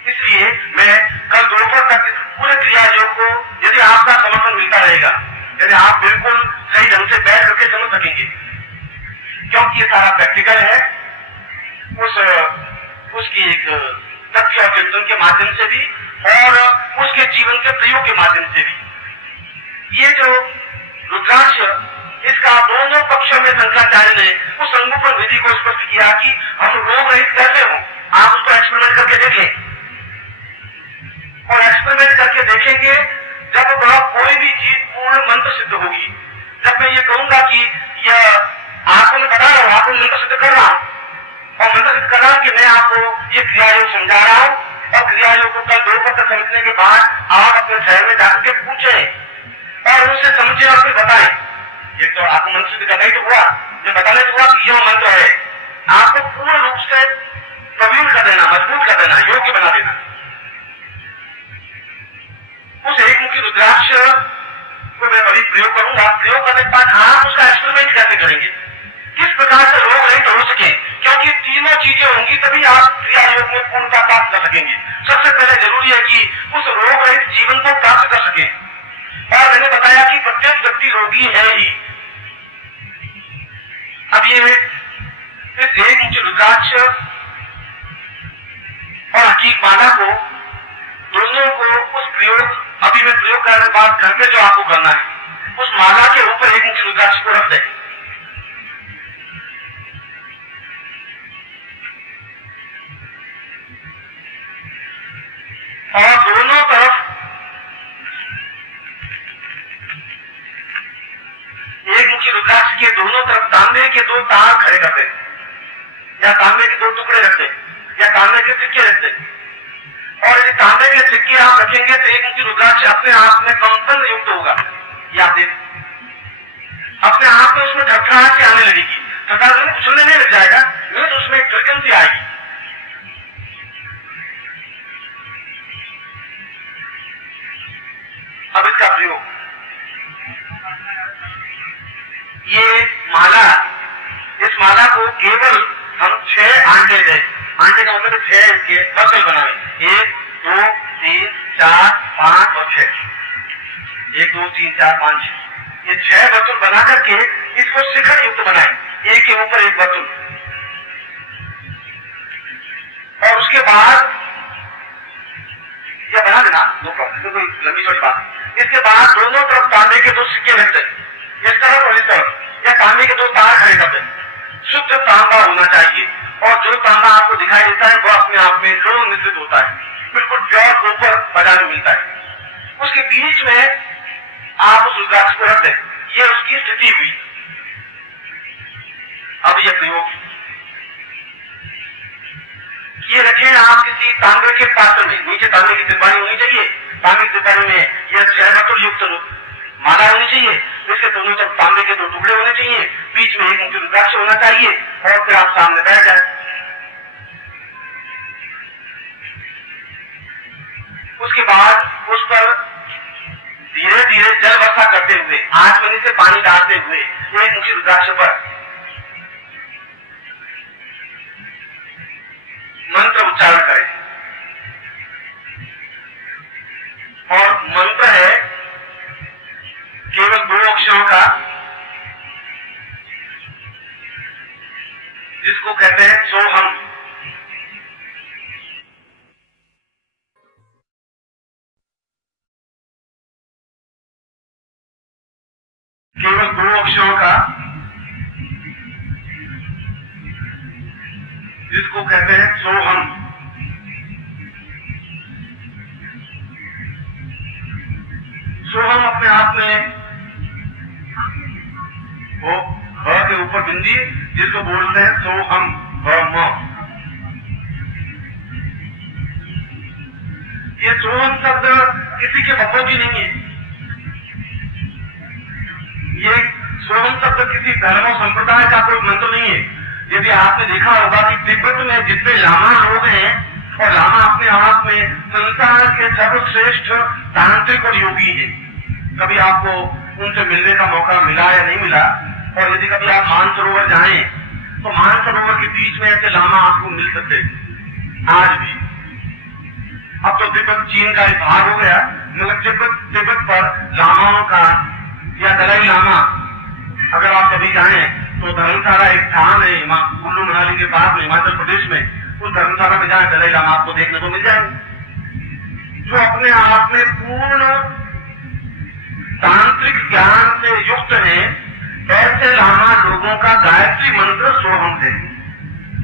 इसलिए मैं कल दोपहर तक पूरे क्रिया योग को यदि आपका समर्थन मिलता रहेगा, यदि आप बिल्कुल सही ढंग से बैठ करके समझ सकेंगे, क्योंकि ये सारा प्रैक्टिकल है, उसकी एक तथ्य और चिंतन के माध्यम से भी और उसके जीवन के प्रयोग के माध्यम से भी। ये जो रुद्राक्ष, इसका दोनों पक्षों में शंकराचार्य ने उस संगोपन विधि को स्पष्ट किया कि हम रोग रहित कैसे हो। आप उसको एक्सपेरिमेंट करके देखें, और एक्सपेरिमेंट करके देखेंगे जब वह कोई भी चीज पूर्ण मंत्र सिद्ध होगी। जब मैं ये कहूंगा कि यह आपको मैं बता रहा हूं, आपको मंत्र सिद्ध कर रहा हूं, और मंत्र सिद्ध कर रहा हूं कि मैं आपको ये क्रिया योग समझा रहा हूं, और क्रिया योग को कल दोपहर तक समझने के बाद आप अपने शहर में जाकर के पूछें और उनसे समझे और फिर बताएं। ये तो आपको मंत्र सिद्ध करना ही तो हुआ, ये बताने तो हुआ कि यह मंत्र है। आपको पूर्ण रूप से प्रवीण कर देना, मजबूत कर देना, योग्य बना देना। उस एक मुखी रुद्राक्ष को मैं अभी प्रयोग करूंगा। प्रयोग करने के बाद आप उसका एक्सपेरिमेंट कैसे करेंगे, किस प्रकार से रोग रहित हो सके, क्योंकि तीनों चीजें होंगी तभी आप क्रिया योग में पूर्णता प्राप्त कर सकेंगे। सबसे पहले जरूरी है कि उस रोग रहित जीवन को प्राप्त कर सके, और मैंने बताया कि प्रत्येक व्यक्ति रोगी है ही। अब ये इस एक मुखी रुद्राक्ष और हकीक माला को दोनों को उस प्रयोग अभी मैं प्रयोग करने के बाद घर पे जो आपको करना है, उस माला के ऊपर एक मुखी रुद्राक्ष को रख दें, और दोनों तरफ एक मुखी रुद्राक्ष के दोनों तरफ तांबे के 2 तार खड़े कर दें, या तांबे के 2 टुकड़े रख दें, या तांबे के सिक्के रख दें। और यदि तांबे के सिक्के आप रखेंगे तो एक मुखी रुद्राक्ष अपने आप में कंपन युक्त होगा। ये आप देख, अपने आप में उसमें ठटराहट से आने लगेगी, ठटराहट उछलने नहीं लग जाएगा, नहीं तो उसमें एक फ्रिक्वेंसी आएगी। अब इसका प्रयोग, ये माला, इस माला को केवल हम 6 आंटे दें। आंटे का मतलब 6 इसके बर्तन बनाए, 1 2 3 4 5 और 6, 1 2 3 4 5 6, ये 6 बर्तन बना करके इसको शिखर युक्त बनाए, एक के ऊपर एक बर्तन। और उसके बाद यह बना देना, कोई लंबी छोटी बात। इसके बाद दोनों तरफ तांबे के 2 सिक्के रख दें, इस तरफ और इस तरफ, या तांबे के 2 तार खड़े कर दें। शुद्ध तांबा होना चाहिए, और जो तांबा आपको दिखाई देता है वह अपने आप में लोह मिश्रित होता है, बिल्कुल प्योर कॉपर बाजार में मिलता है। उसके बीच में आप उस रुद्राक्ष को रख दें, ये उसकी स्थिति हुई। अब यह प्रयोग, ये रखें आप किसी तांबे के पात्र में, नीचे तांबे की तिरपानी होनी चाहिए, तांबे की तिरपानी में यह 6 बर्तन युक्त माला होनी चाहिए, इसके दोनों तरफ तांबे के 2 टुकड़े होने चाहिए, बीच में एक मुखी रुद्राक्ष होना चाहिए, और फिर आप सामने बैठ जाए। उसके बाद उस पर धीरे धीरे जल वर्षा करते हुए, आचमनी से पानी डालते हुए एक मुखी रुद्राक्ष पर मंत्र उच्चारण करें। और मंत्र है केवल 2 अक्षरों का, जिसको कहते हैं सोहम। केवल 2 अक्षरों का, जिसको कहते हैं सोहम। सोहम अपने आप में वो भ के ऊपर बिंदी, जिसको बोलते हैं सोहम, ब्रह्म। ये सोहम शब्द किसी के बखो की नहीं है, ये सोहम शब्द किसी धर्म और संप्रदाय का कोई मंत्र नहीं है। यदि आपने देखा होगा कि तिब्बत में जितने लामा लोग हैं, और लामा अपने आप में संसार के सर्वश्रेष्ठ तांत्रिक और योगी है। कभी आपको उनसे मिलने का मौका मिला या नहीं मिला, और यदि कभी आप मानसरोवर जाएं तो मानसरोवर के बीच में ऐसे लामा आपको मिल सकते आज भी। अब तो तिब्बत चीन का एक भाग हो गया, मगर तिब्बत पर लामाओं का या दलाई लामा, अगर आप कभी जाएं तो धर्मशाला एक स्थान है कुल्लू मनाली के पास में हिमाचल प्रदेश में, उस धर्मशाला में जाएं दलाई लामा आपको देखने को मिल जाएंगे, जो अपने आप में पूर्ण तांत्रिक ज्ञान से युक्त है। ऐसे लामा लोगों का गायत्री मंत्र सोहम है,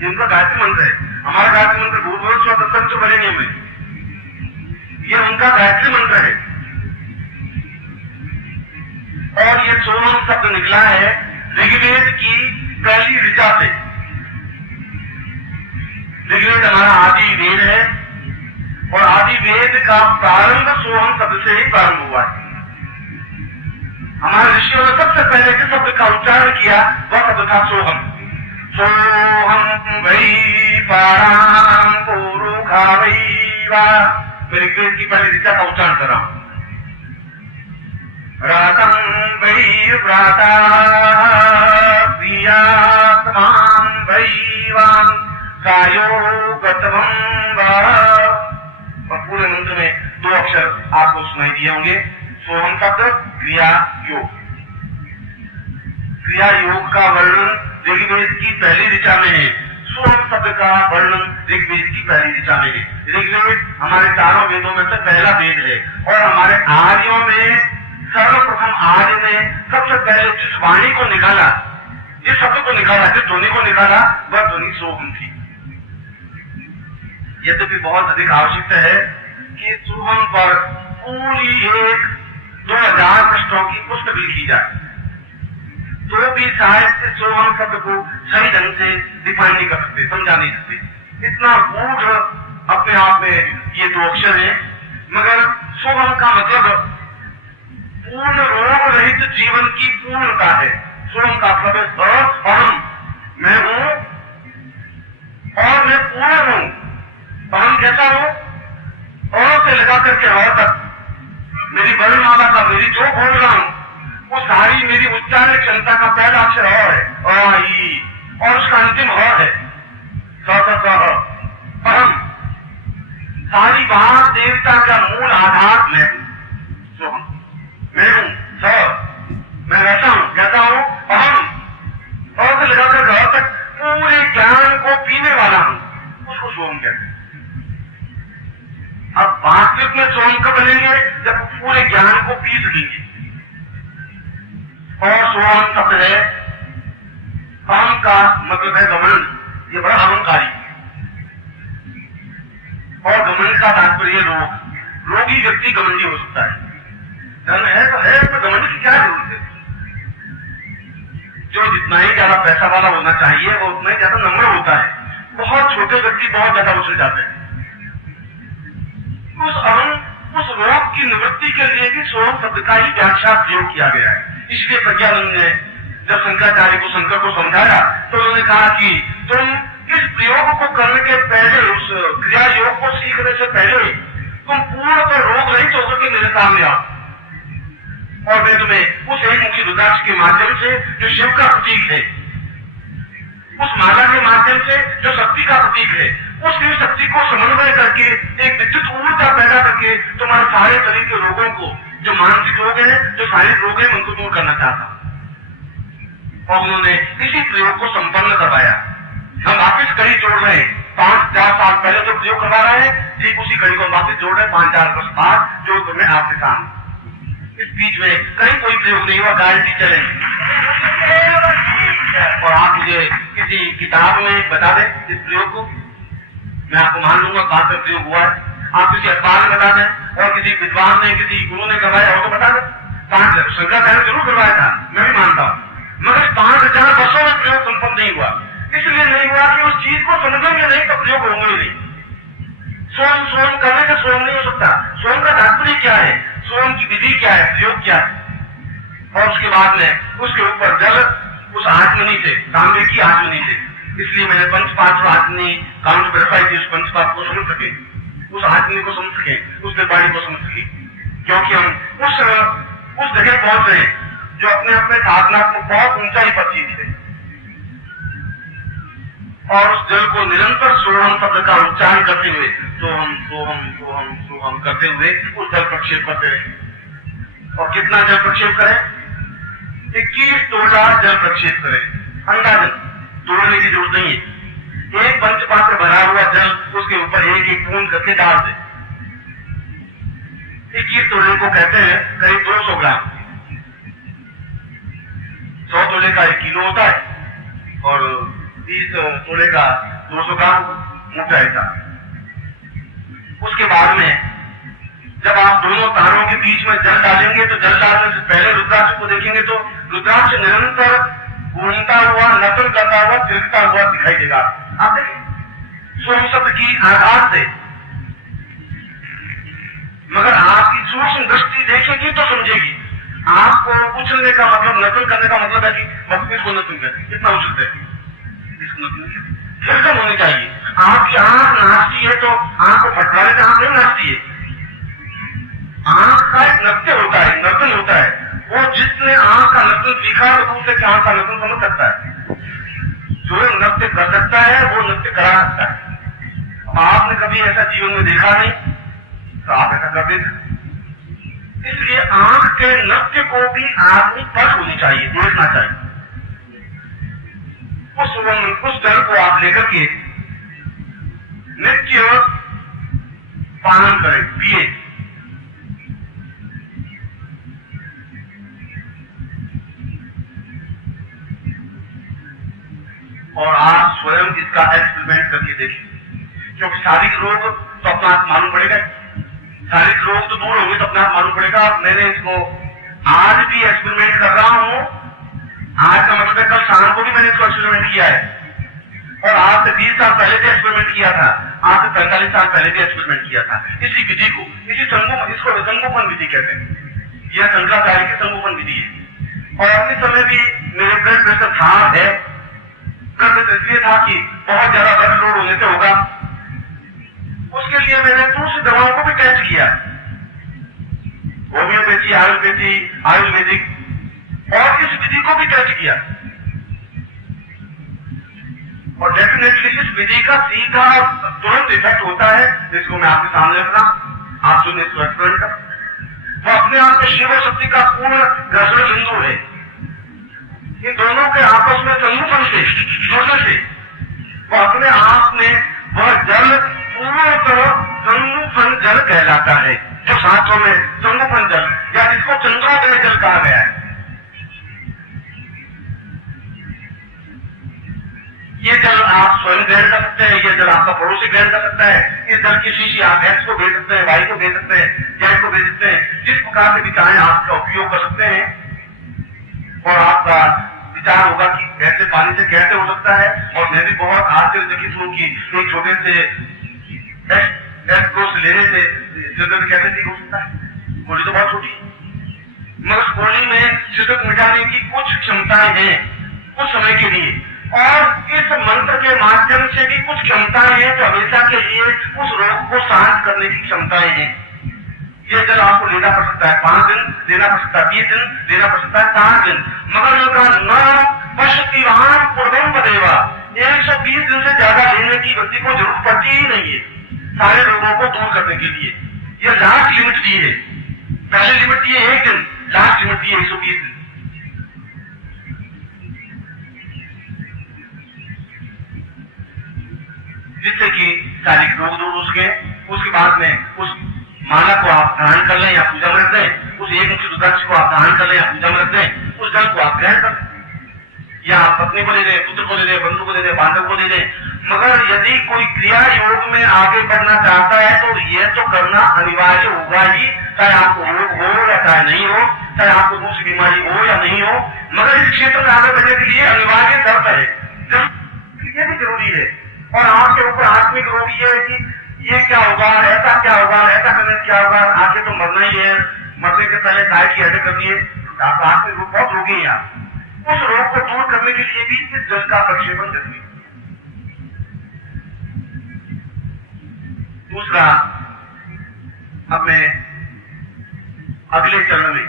जिनका गायत्री मंत्र है। हमारा गायत्री मंत्र भूर्भुवः स्वः तत्सवितुर् वरेण्यम में, ये उनका गायत्री मंत्र है। और ये सोहम शब्द निकला है ऋग्वेद की पहली ऋचा से। ऋग्वेद हमारा आदि वेद है और आदि वेद का प्रारंभ सोहम शब्द से ही प्रारंभ हुआ है। हमारे ऋषियों ने सबसे पहले जिस शब्द का उच्चारण किया वह शब्द था सोहम। सोहम वै पाराम पुरुखा वै वा। मैं ऋग्वेद की पहली ऋचा का उच्चारण कर रहा हूं। रातम वै व्राता प्रियात्मान वै वां कायो गतवं वा। और पूरे मंत्र में 2 अक्षर आपको सुनाई दिए होंगे। सोहम शब्द क्रिया योग। क्रिया योग का वर्णन ऋग्वेद की पहली ऋचा में है। सोहम शब्द का वर्णन ऋग्वेद की पहली ऋचा में है। ऋग्वेद हमारे चारों वेदों में से पहला वेद है और हमारे आर्यों में सर्वप्रथम आर्य ने सबसे पहले जिस वाणी को निकाला, जिस शब्द को निकाला, जिस ध्वनि को निकाला, वह ध्वनि सोहम थी। यद्यपि बहुत अधिक आवश्यकता है कि सोहम पर पूरी 2000 पृष्ठों की पुस्तक लिखी जाए, तो भी शायद इस सोहम शब्द को सही ढंग से डिफाइन नहीं कर सकते, समझा नहीं सकते। इतना गूढ़ अपने आप में ये 2 अक्षर है। मगर सोहम का मतलब पूर्ण रोग रहित जीवन की पूर्णता है। सोहम का मतलब अहम, मैं हूं और मैं पूर्ण हूं। अहम कैसा हूं? और से लगा करके और तक मेरी वर्णमाला का, मेरी जो बोल रहा हूं वो सारी मेरी उच्चारण क्षमता का पहला अक्षर है और उसका अंतिम और है अहम। सारी बात देवता का मूल आधार में सोहम, मैं हूं मैं ऐसा हूं, कहता हूं अहम, और से लगाकर घर तक पूरे ज्ञान को पीने वाला हूं, उसको सोहम कहते हैं। अब वास्तविक में सोहम कब बनेंगे? जब पूरे ज्ञान को पी सकेंगे। और सोहम शब्द है, अहम का मतलब है घमंड। ये बड़ा अहंकारी और घमंड का तात्पर्य रोगी व्यक्ति घमंडी हो सकता है। धन है तो है, तो घमंड की क्या जरूरत है? जो जितना ही ज्यादा पैसा वाला होना चाहिए वो उतना ही ज्यादा नम्र होता है। बहुत छोटे व्यक्ति बहुत ज्यादा उछल जाते हैं। उस रोग की निवृत्ति के लिए भी सोहम शब्द का ही व्याख्या प्रयोग किया गया है। इसलिए प्रज्ञानंद ने जब शंकराचार्य को शंकर को समझाया तो उन्होंने कहा कि तुम इस प्रयोग को करने के पहले, उस क्रिया योग को सीखने से पहले तुम पूर्ण तो रोग रहित होकर के मेरे सामने आओ और मैं तुम्हें उस एक मुखी रुद्राक्ष के माध्यम से जो शिव का प्रतीक है, उस माला के माध्यम से जो शक्ति का प्रतीक है, उस शिव शक्ति को समन्वय करके एक विद्युत ऊर्जा पैदा करके तुम्हारे सारे शरीर के रोगों को, जो मानसिक रोग है, जो शारीरिक रोग है, उनको दूर करना चाहता। और उन्होंने इसी प्रयोग को संपन्न करवाया। हम वापिस कड़ी जोड़ रहे हैं। 5-4 साल पहले जो प्रयोग करवा रहे हैं, ठीक उसी कड़ी को वापिस जोड़ रहे हैं 5-4 वर्ष बाद, जो तुम्हें आपके सामने। इस बीच में कहीं कोई प्रयोग नहीं हुआ, गारंटी चलेगी। और आप मुझे किसी किताब में बता दें इस प्रयोग को, मैं आपको मान लूंगा बात में प्रयोग हुआ है। आप किसी अखबार में बता दें और किसी विद्वान ने, किसी गुरु ने करवाया हो तो बता दें। शंकराचार्य जरूर करवाया था, मैं भी मानता हूं, मगर 5000 वर्षों में प्रयोग संपन्न नहीं हुआ। इसलिए नहीं हुआ कि उस चीज को समझेंगे नहीं तो प्रयोग होंगे नहीं। स्वयं करने से स्वयं नहीं हो सकता। स्वयं का तात्पर्य क्या है, स्वयं की विधि क्या है, प्रयोग क्या है। और उसके बाद में उसके ऊपर जब उस आत्मनी से, सामने की आत्मनी से, इसलिए मैंने पंचपात्र आत्मनी काउंट वेरीफाई की, उस पंचपात्र को समझ सके, उस आत्मनी को समझ सके, उस निर्वाणी को समझ सके। क्योंकि हम उस जगह पहुंच रहे हैं जो अपने अपने साधना को बहुत ऊंचाई पर चीज है। और उस जल को निरंतर सोहम शब्द का उच्चारण करते हुए सोहम सोहम सोहम सोहम करते हुए उस जल प्रक्षेप करते रहे। और कितना जल प्रक्षेप करें? 21 तोला जल प्रक्षेप करें। अंदाजन तोड़ने की जरूरत नहीं है। एक पंचपात्र भरा हुआ जल उसके ऊपर एक एक बूंद करके डाल दे। 21 तोले को कहते हैं करीब 200 ग्राम। 100 तोले का 1 किलो होता है और 30 तोले का 200 ग्राम ऊंचाई था। उसके बाद में जब आप दोनों तारों के बीच में जल डालेंगे तो जल डालने से पहले रुद्राक्ष को देखेंगे तो रुद्राक्ष निरंतर घूमता हुआ, नकल करता हुआ, तिरकता हुआ दिखाई देगा। आप देखिए सोम शब्द की आघात से, मगर आपकी सूक्ष्म दृष्टि देखेगी तो समझेगी। आपको उछलने का मतलब, नकल करने का मतलब है कि मस्तिष्क को नकल कर कितना उछलते हैं, फिर होनी चाहिए। आपकी आंख नाचती है तो आंख को फटकाने से आंख नहीं नाचती है। आंख का एक नृत्य होता है, नर्तन होता है। वो जिसने आंख का नर्तन सीखा तो दूसरे आंख का नर्तन समझ सकता है। जो नृत्य कर सकता है वो नृत्य करा सकता है। अब आपने कभी ऐसा जीवन में देखा नहीं तो आप ऐसा कर देते। इसलिए आंख के नृत्य को भी आदमी परख होनी चाहिए, देखना चाहिए। उस जल को आप लेकर के नित्य पान करें, पिए। और आप स्वयं इसका एक्सपेरिमेंट करके देखिए। क्योंकि शारीरिक रोग तो अपना आप मालूम पड़ेगा, शारीरिक रोग तो दूर होंगे तो अपना आप मालूम पड़ेगा। मैंने इसको आज भी एक्सपेरिमेंट कर रहा हूं। आज का मतलब है कल शाम को भी मैंने इसको एक्सपेरिमेंट किया है और आज से 20 साल पहले भी एक्सपेरिमेंट किया था, आज से 45 साल पहले भी एक्सपेरिमेंट किया था। इसी विधि को, इसी संगोपन, इसको संगोपन विधि कहते हैं। यह शंकराचार्य की संगोपन विधि है। और इस समय भी मेरे ब्लड प्रेशर था है, इसलिए था कि बहुत ज्यादा ब्लड लोड होने से होगा। उसके लिए मैंने दूसरी दवाओं को भी टेस्ट किया, होम्योपैथी, आयुर्वेदी, आयुर्वेदिक, और इस विधि को भी टेस्ट किया। और डेफिनेटली इस विधि का सीधा तुरंत इफेक्ट होता है, जिसको मैं आपके सामने रख रहा हूं। आप सुनिए इसको एक्सपेरिमेंट कर। वो अपने आप में शिव शक्ति का पूर्ण घर्षण बिंदु है। इन दोनों के आपस में संगोपन से जुड़ने से वो अपने आप में वह जल पूर्णतः संगोपन जल कहलाता है, जो शास्त्रों में संगोपन जल या जिसको चंद्रोदय जल कहा गया है। ये जल आप स्वयं ग्रहण कर सकते हैं, ये जल आपका पड़ोसी ग्रहण कर सकता है। इस जल की शीशी आप एक्स को भेज सकते हैं, वाई को भेज सकते हैं, जेड को भेज सकते हैं। जिस प्रकार से भी चाहें आप इसका उपयोग कर सकते हैं। और आपका विचार होगा कि ऐसे पानी से कैसे हो सकता है। और मैं भी बहुत आश्चर्यचकित हूं कि एक छोटे से एक्स लेने से कैसे ठीक हो सकता है। गोली तो बहुत छोटी, मगर गोली में शिद्दत मिटाने की कुछ क्षमताएं हैं कुछ समय के लिए, और इस मंत्र के माध्यम से भी कुछ क्षमताएं हैं जो हमेशा के लिए उस रोग को शांत करने की क्षमताएं हैं। ये जल आपको लेना पड़ सकता है 5 दिन, लेना पड़ सकता है 20 दिन, लेना पड़ सकता है 4 दिन, मगर उनका न पशुतिवान पूर्वम बदेवा 120 दिन से ज्यादा लेने की व्यक्ति को जरूरत पड़ती ही नहीं है सारे रोगों को दूर करने के लिए। यह लास्ट लिमिट दी है। पहले लिमिट दी है 1 दिन, लास्ट लिमिट दी है 120 दिन। जिससे कि शारीरिक रोग दूर हो सके। उसके बाद में उस माला को आप धारण कर लें या पूजा में रख दें, उस एक मुखी रुद्राक्ष को आप धारण कर लें या पूजा में रख दें, उस जल को आप ग्रहण कर या आप पत्नी को दे दें, पुत्र को दे दें, बंधु को दे दें, बांधव को दे दें। मगर यदि कोई क्रिया योग में आगे बढ़ना चाहता है तो यह तो करना अनिवार्य होगा ही, चाहे आपको रोग हो या चाहे नहीं हो, चाहे आपको दूसरी बीमारी हो या नहीं हो। मगर इस क्षेत्र में आगे बढ़ने के लिए अनिवार्य शर्त है, यह भी जरूरी है। और आपके ऊपर आत्मिक रोग ये है कि ये क्या होगा, ऐसा क्या होगा, ऐसा करने से क्या होगा, आगे तो मरना ही है, मरने के पहले साइड की अटैक करनी है। आत्मिक रोग बहुत रोगी है आप। उस रोग को दूर करने के लिए भी इस जल का प्रक्षेपण जरूरी है। दूसरा, अब मैं अगले चरण में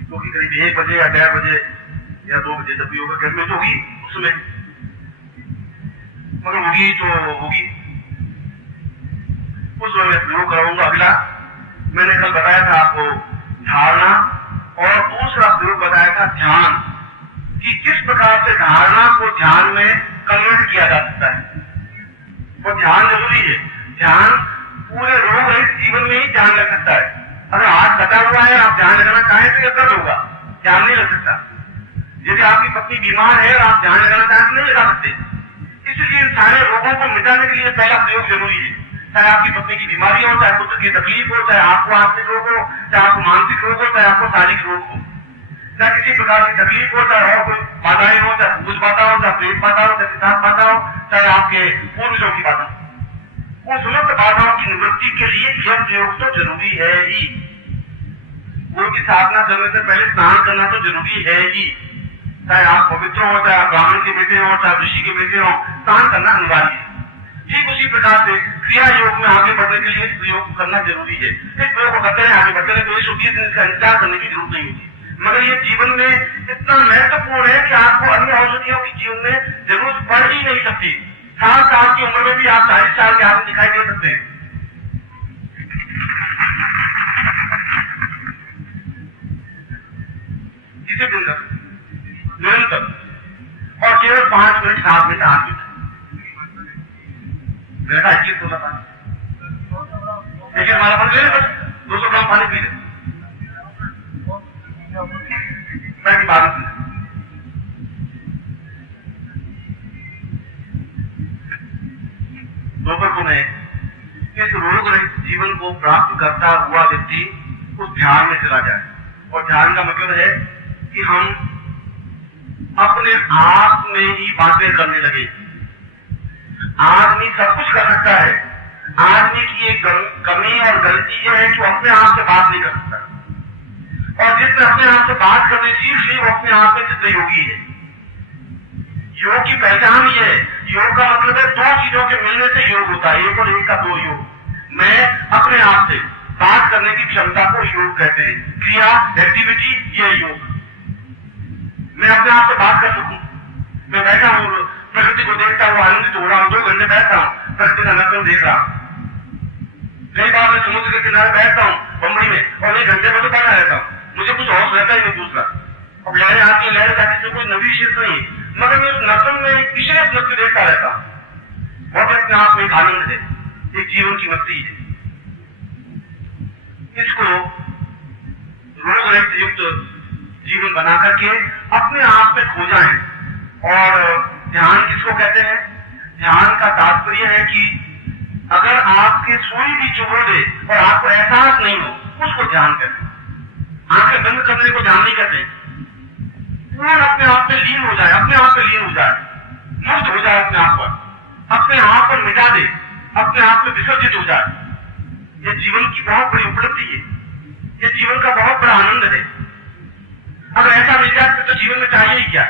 क्योंकि करीब 1 बजे या 1:30 बजे या 2 बजे जब भी होगा, गर्मी तो होगी उसमें, मगर होगी तो होगी। उस समय मैं प्रयोग कराऊंगा। अगला मैंने कल बताया था आपको धारणा, और दूसरा प्रयोग बताया था ध्यान, कि किस प्रकार से धारणा को ध्यान में कन्वर्ट किया जा सकता है। वो ध्यान जरूरी है। ध्यान पूरे रोग रहित जीवन में ही ध्यान लग सकता है। अगर हाथ कटा हुआ है, आप ध्यान लगाना चाहें तो यह दर्द होगा, ध्यान नहीं लग सकता। यदि आपकी पत्नी बीमार है और आप ध्यान लगाना चाहें तो नहीं लगा सकते। इसलिए सारे रोगों को मिटाने के लिए पहला प्रयोग जरूरी है। चाहे आपकी पत्नी की बीमारी हो, चाहे पुत्र की तकलीफ हो, चाहे आपको आर्थिक रोग हो, चाहे आपको मानसिक रोग हो, चाहे आपको शारीरिक रोग हो, चाहे किसी प्रकार की तकलीफ हो, चाहे और कोई बाधाएं हो, चाहे कुछ बाधा हो, चाहे प्रेत बाधा हो, चाहे सिद्धांत बाधा हो, चाहे आपके पूर्वजों की बाधा, वो समस्त बाधाओं की निवृत्ति के लिए यह प्रयोग तो जरूरी है ही। गुरु की साधना करने से पहले स्नान करना तो जरूरी है ही। चाहे आप पवित्र हो, चाहे आप ब्राह्मण के बेटे हो, चाहे ऋषि के बेटे हो, स्नान करना अनिवार्य है। ठीक उसी प्रकार से क्रिया योग में आगे बढ़ने के लिए प्रयोग करना जरूरी है। इस प्रयोग को करते हैं, आगे बढ़ते हैं, तो ये 120 दिन इसका इंतजार करने की जरूरत नहीं होती। मगर ये जीवन में इतना महत्वपूर्ण है कि आपको अन्य औषधियों की जीवन में जरूरत पड़ ही नहीं सकती। 60 साल की उम्र में भी आप 40 साल के आदमी दिखाई दे सकते हैं। इसे दिन तक निरंतर, और केवल 5 मिनट, 7 मिनट, 8 मिनट बैठा है, तो लगा लेकिन हमारा मन ले बस 200 ग्राम पानी पी ले, बैठी बात नहीं। दोपहर को मैं इस रोग रहित जीवन को प्राप्त करता हुआ व्यक्ति उस ध्यान में चला जाए। और ध्यान का मतलब है कि हम अपने आप में ही बातें करने लगे। आदमी सब कुछ कर सकता है। आदमी की एक कमी और गलती यह है कि वो अपने आप से बात नहीं कर सकता, और जिसने अपने आप से बात करनी सीख ली वो अपने आप में सिद्ध योगी है। योग की पहचान ये है, योग का मतलब है 2 चीजों के मिलने से योग होता है, 1 और 1 का 2 योग। मैं अपने आप से बात करने की क्षमता को योग कहते हैं। क्रिया, एक्टिविटी, ये योग। मैं अपने आप से बात कर सकूं। मैं बैठा हूं, प्रकृति को देखता हुआ आनंदित हो रहा हूं, 2 घंटे बैठा हूं, प्रकृति का नृत्य देख रहा हूं। कई बार मैं समुद्र के किनारे बैठता हूं बम्बई में, और 1 घंटे में तो बैठा रहता हूं, मुझे कुछ और रहता ही नहीं दूसरा। अब लहरें आती है, लहरें जाती है, कोई नवी विशेष नहीं, मगर मैं उस नर्तन में एक विशेष नृत्य देखता रहता हूं। और अपने आप में एक आनंद है, एक जीवन की मस्ती है। इसको रोग रहित युक्त जीवन बना करके अपने आप में खो जाएं। और ध्यान किसको कहते हैं? ध्यान का तात्पर्य है कि अगर आपके सुई भी चुभड़ दे और आपको एहसास नहीं हो, उसको ध्यान कहते हैं। आंखें बंद करने को ध्यान नहीं कहते। पूर्ण अपने आप में लीन हो जाए, अपने आप में लीन हो जाए, मुक्त हो जाए, अपने आप पर, अपने आप पर मिटा दे, अपने आप में विसर्जित हो जाए। यह जीवन की बहुत बड़ी उपलब्धि है, यह जीवन का बहुत बड़ा आनंद है। अगर ऐसा मिल जाए तो जीवन में चाहिए ही क्या?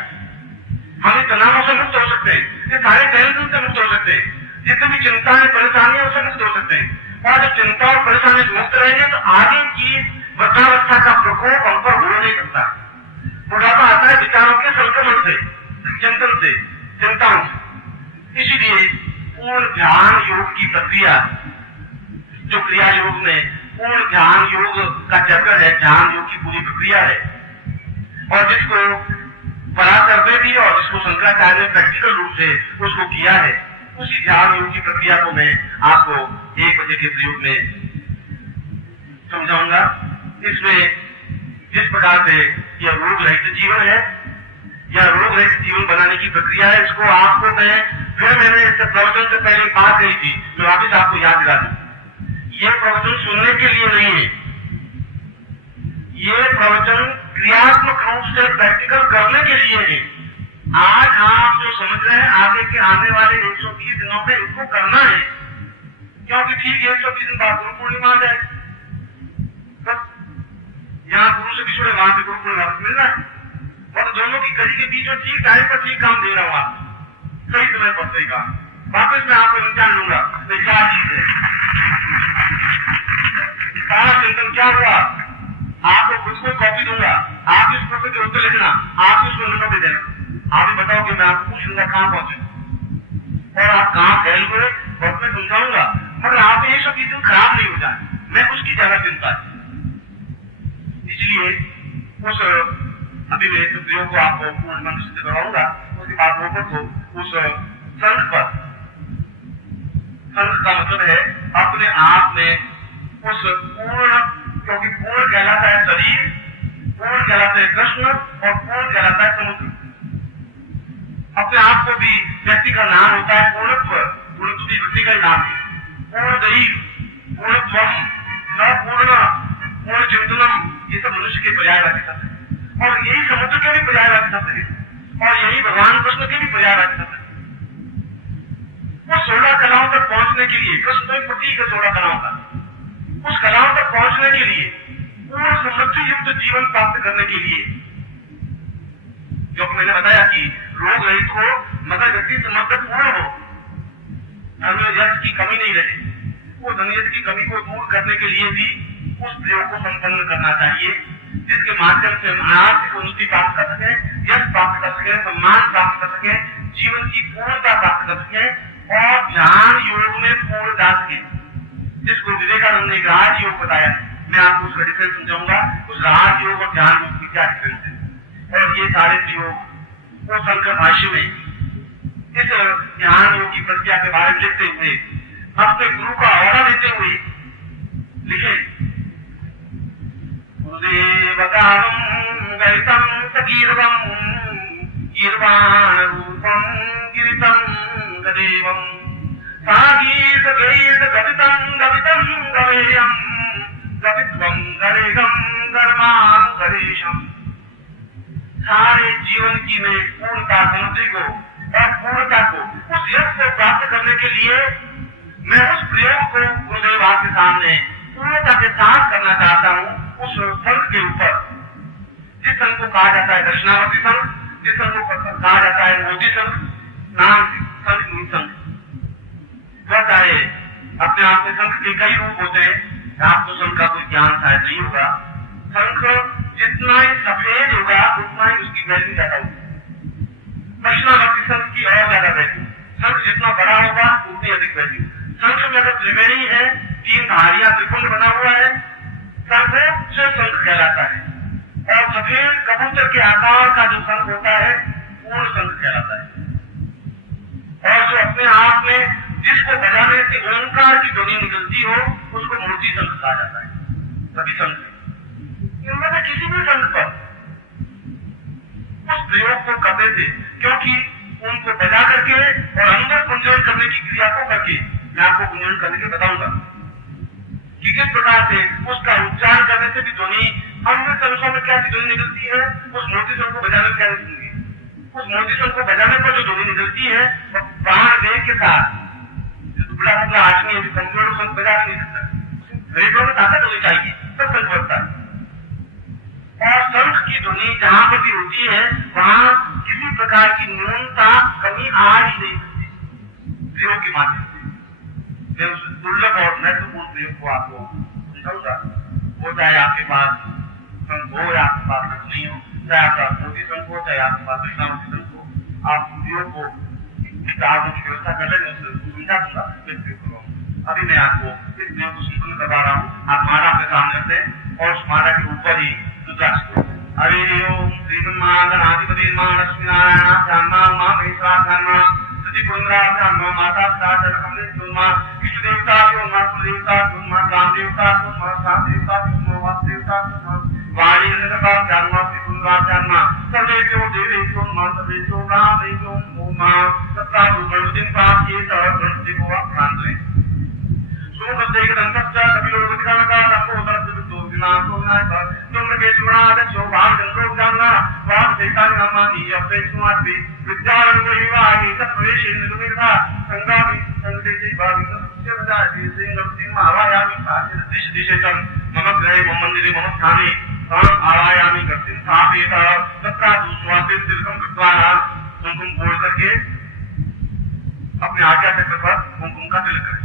हम इन तनावों से मुक्त हो सकते हैं, ये सारे टेंशन से मुक्त हो सकते हैं, जितनी भी चिंताएं परेशानियां उससे मुक्त हो सकते हैं। और जब चिंता और परेशानी से मुक्त रहेंगे तो आगे की वृद्धावस्था का प्रकोप हम पर हो नहीं सकता। बुढ़ापा आता है विचारों के संक्रमण से, चिंतन से, चिंताओं से। इसीलिए पूर्ण ध्यान योग की प्रक्रिया, जो क्रिया योग में पूर्ण ध्यान योग का चक्कर है, ध्यान योग की पूरी प्रक्रिया है, और जिसको पराशर ने भी और जिसको शंकराचार्य ने प्रैक्टिकल रूप से उसको किया है, उसी ध्यान योग की प्रक्रिया को मैं आपको 1 बजे के प्रयोग में समझाऊंगा। इसमें जिस प्रकार से यह रोग रहित जीवन है, यह रोग रहित जीवन बनाने की प्रक्रिया है, इसको आपको मैंने इस प्रवचन से पहले बात कही थी, मैं वापिस आपको याद दिला दूं। ये प्रवचन सुनने के लिए नहीं है, ये प्रवचन क्रियात्मक रूप से प्रैक्टिकल करने के लिए है। आज आप जो समझ रहे हैं, आगे के आने वाले 120 दिनों में इसको करना है, क्योंकि ठीक 120 दिन बाद गुरु पूर्णिमा आ जाएगी। यहाँ गुरु से बिछड़े, वहां से गुरु पूर्णिमा मिलना है, और दोनों की कड़ी के बीच में ठीक टाइम पर ठीक काम दे रहा हूँ, आप सही समय पर सही काम। वापस मैं आपको इम्तिहान लूंगा। क्या चीज है, चिंतन क्या हुआ? आपको खुद को कॉपी दूंगा, आप इस प्रश्न के उत्तर लिखना, आप उसको नंबर दे देना। आप ही बताओ कि मैं आपको पूछूंगा कहाँ पहुंचे और आप कहाँ फैल गए और मैं समझाऊंगा, मगर आप ये सब चीजें खराब नहीं हो जाए, मैं उसकी ज्यादा चिंता है। इसलिए उस अभिवेक प्रयोग को आपको पूर्ण मन से कराऊंगा, उसके बाद लोगों को उस संघ पर, संघ का मतलब है अपने आप में उस पूर्ण, क्योंकि पूर्ण कहलाता है शरीर, पूर्ण कहलाता है कृष्ण और पूर्ण कहलाता है समुद्र। अपने आप को भी व्यक्ति का नाम होता है पूर्णत्व, पूर्णत्व भी व्यक्ति का नाम है। पूर्ण दैव, पूर्णत्वम, पूर्ण, पूर्ण चिंतनम, ये सब मनुष्य के पर्यायवाची शब्द है और यही समुद्र के भी पर्यायवाची शब्द है और यही भगवान कृष्ण के भी पर्यायवाची शब्द है। वो 16 कलाओं तक पहुंचने के लिए, कृष्ण तो एक प्रतीक है 16 कलाओं का, उस कलाओं तक पहुंचने के लिए, पूर्ण समृद्धि युक्त जीवन प्राप्त करने के लिए, क्योंकि मैंने बताया कि रोग रहित हो मगर व्यक्ति समृद्ध पूर्ण हो, धनयश की कमी नहीं रहे। वो धनयश की कमी को दूर करने के लिए भी उस प्रयोग को संपन्न करना चाहिए जिसके माध्यम से हम आर्थिक उन्नति प्राप्त कर सके, यश प्राप्त कर सके, सम्मान प्राप्त कर सके, जीवन की पूर्णता प्राप्त कर सके और ध्यान योग में पूर्ण जा सके, जिसको विवेकानंद ने राजयोग बताया। मैं आपको उसका डिफरेंस समझाऊंगा, उस राजयोग और ध्यान योग की क्या डिफरेंस है। और ये सारे प्रयोग वो शंकर भाष्य में इस ध्यान योग की प्रक्रिया के बारे में लिखते हुए, अपने गुरु का हवाला देते हुए लिखे, गुरुदेवकाम गैतम सकीर्वम कीर्वाण रूपम गिरितम गदेवम सागीत गीत गतितम गवितम गवेयम गतित्वम गरेगम गर्मान गरेशम। सारे जीवन की में पूर्णता समृद्धि को और पूर्णता को, उस यश को प्राप्त करने के लिए मैं उस प्रयोग को गुरुदेव आपके सामने पूर्णता के साथ करना चाहता हूँ। उस संघ के ऊपर, जिस संघ को कहा जाता है दक्षिणावर्ती संघ, जिस संघ को कहा जाता है मोदी संघ, नाम संघ संघ चाहे अपने आप में संघ के कई रूप होते हैं, आपको संघ का कोई ज्ञान शायद नहीं होगा। संघ जितना ही सफेद होगा उतना ही उसकी वैल्यू ज्यादा होगी। दक्षिणावर्ती संघ की और ज्यादा वैल्यू, संघ जितना बड़ा होगा उतनी अधिक वैल्यू। संघ में अगर त्रिवेणी है, 3 धारियां त्रिपुंड बना हुआ है, सर्वोच्च संघ कहलाता है। और सफेद कबूतर के आकार का जो संघ होता है पूर्ण संघ कहलाता है। और जो अपने आप में जिसको बजाने से ओंकार की ध्वनि निकलती हो उसको मूर्ति संघ कहा जाता है। सभी संघ इनमें से किसी भी संघ पर उस प्रयोग को करते थे, क्योंकि उनको बजा करके और अंदर गुंजन करने की क्रिया को करके मैं आपको गुंजन करने के बताऊंगा कि किस प्रकार से उसका उच्चारण करने से भी ध्वनि, अन्य संघों में क्या ध्वनि निकलती है, उस मूर्ति संघ को बजाने में क्या निकलती है। उस मूर्ति संघ को बजाने पर जो ध्वनि निकलती है वो प्राण वेग के साथ, दुबला पतला आदमी है जो कमजोर संघ बजा नहीं सकता, हृदय में ताकत होनी चाहिए तब संघ बजता है। और संघ की ध्वनि जहां पर भी होती है वहां किसी प्रकार की न्यूनता कमी आ ही नहीं सकती प्रयोग के माध्यम से। मैं उस दुर्लभ और महत्वपूर्ण प्रयोग को आपको समझाऊंगा। वो चाहे आपके पास संघ हो या आपके पास संघ नहीं हो, चाहे आपका मोदी संघ हो चाहे आपके पास दक्षिणावर्ती संघ हो, आप प्रयोग को की व्यवस्था कर लेंगे, समझा दूंगा। अभी मैं आपको इस प्रयोग को संपन्न करवा रहा हूँ। आप माला अपने सामने रखते हैं और उस माला के ऊपर ही रुद्राक्ष को हरि ओम श्रीमन्नारायणाधिपति लक्ष्मी नारायण ध्यानमा उमा महेश्वरा ध्यानमा सती पुंद्रा ध्यानमा माता पिता जगदम्बे ध्यानमा विष्णु देवता ध्यानमा कुलदेवता ध्यानमा राम देवता ध्यानमा राम देवता ध्यानमा वास देवता ध्यानमा वाणी देवता ध्यानमा त्रिपुंद्रा ध्यानमा सर्वेभ्यो देवेभ्यो नमः सर्वेभ्यो रामेभ्यो नमः सत्ता गुणदिन पाप ये सब गणपति को आप ध्यान दें। सुखदेव दंतस्य कपिलो विधानका संकोधन दुर्दो विनाशो नाय तुम के सुनाद शोभान गंगो गंगा वाम चैतन्य नामानि अपेक्षमाति विद्यारंगोहिवाहि तत्वेशि निर्मिता संगामि संदेशि भावि सत्यवदाति सिंगति महावायामि साचिर दिश दिशेतं मम ग्रहे मम मंदिरे मम स्थाने ताम आवायामि गतिं स्थापित तत्रा दुस्वासित तिलकम कृत्वा कुमकुम बोल करके अपने आज्ञा चक्र पर कुमकुम का तिलक करें।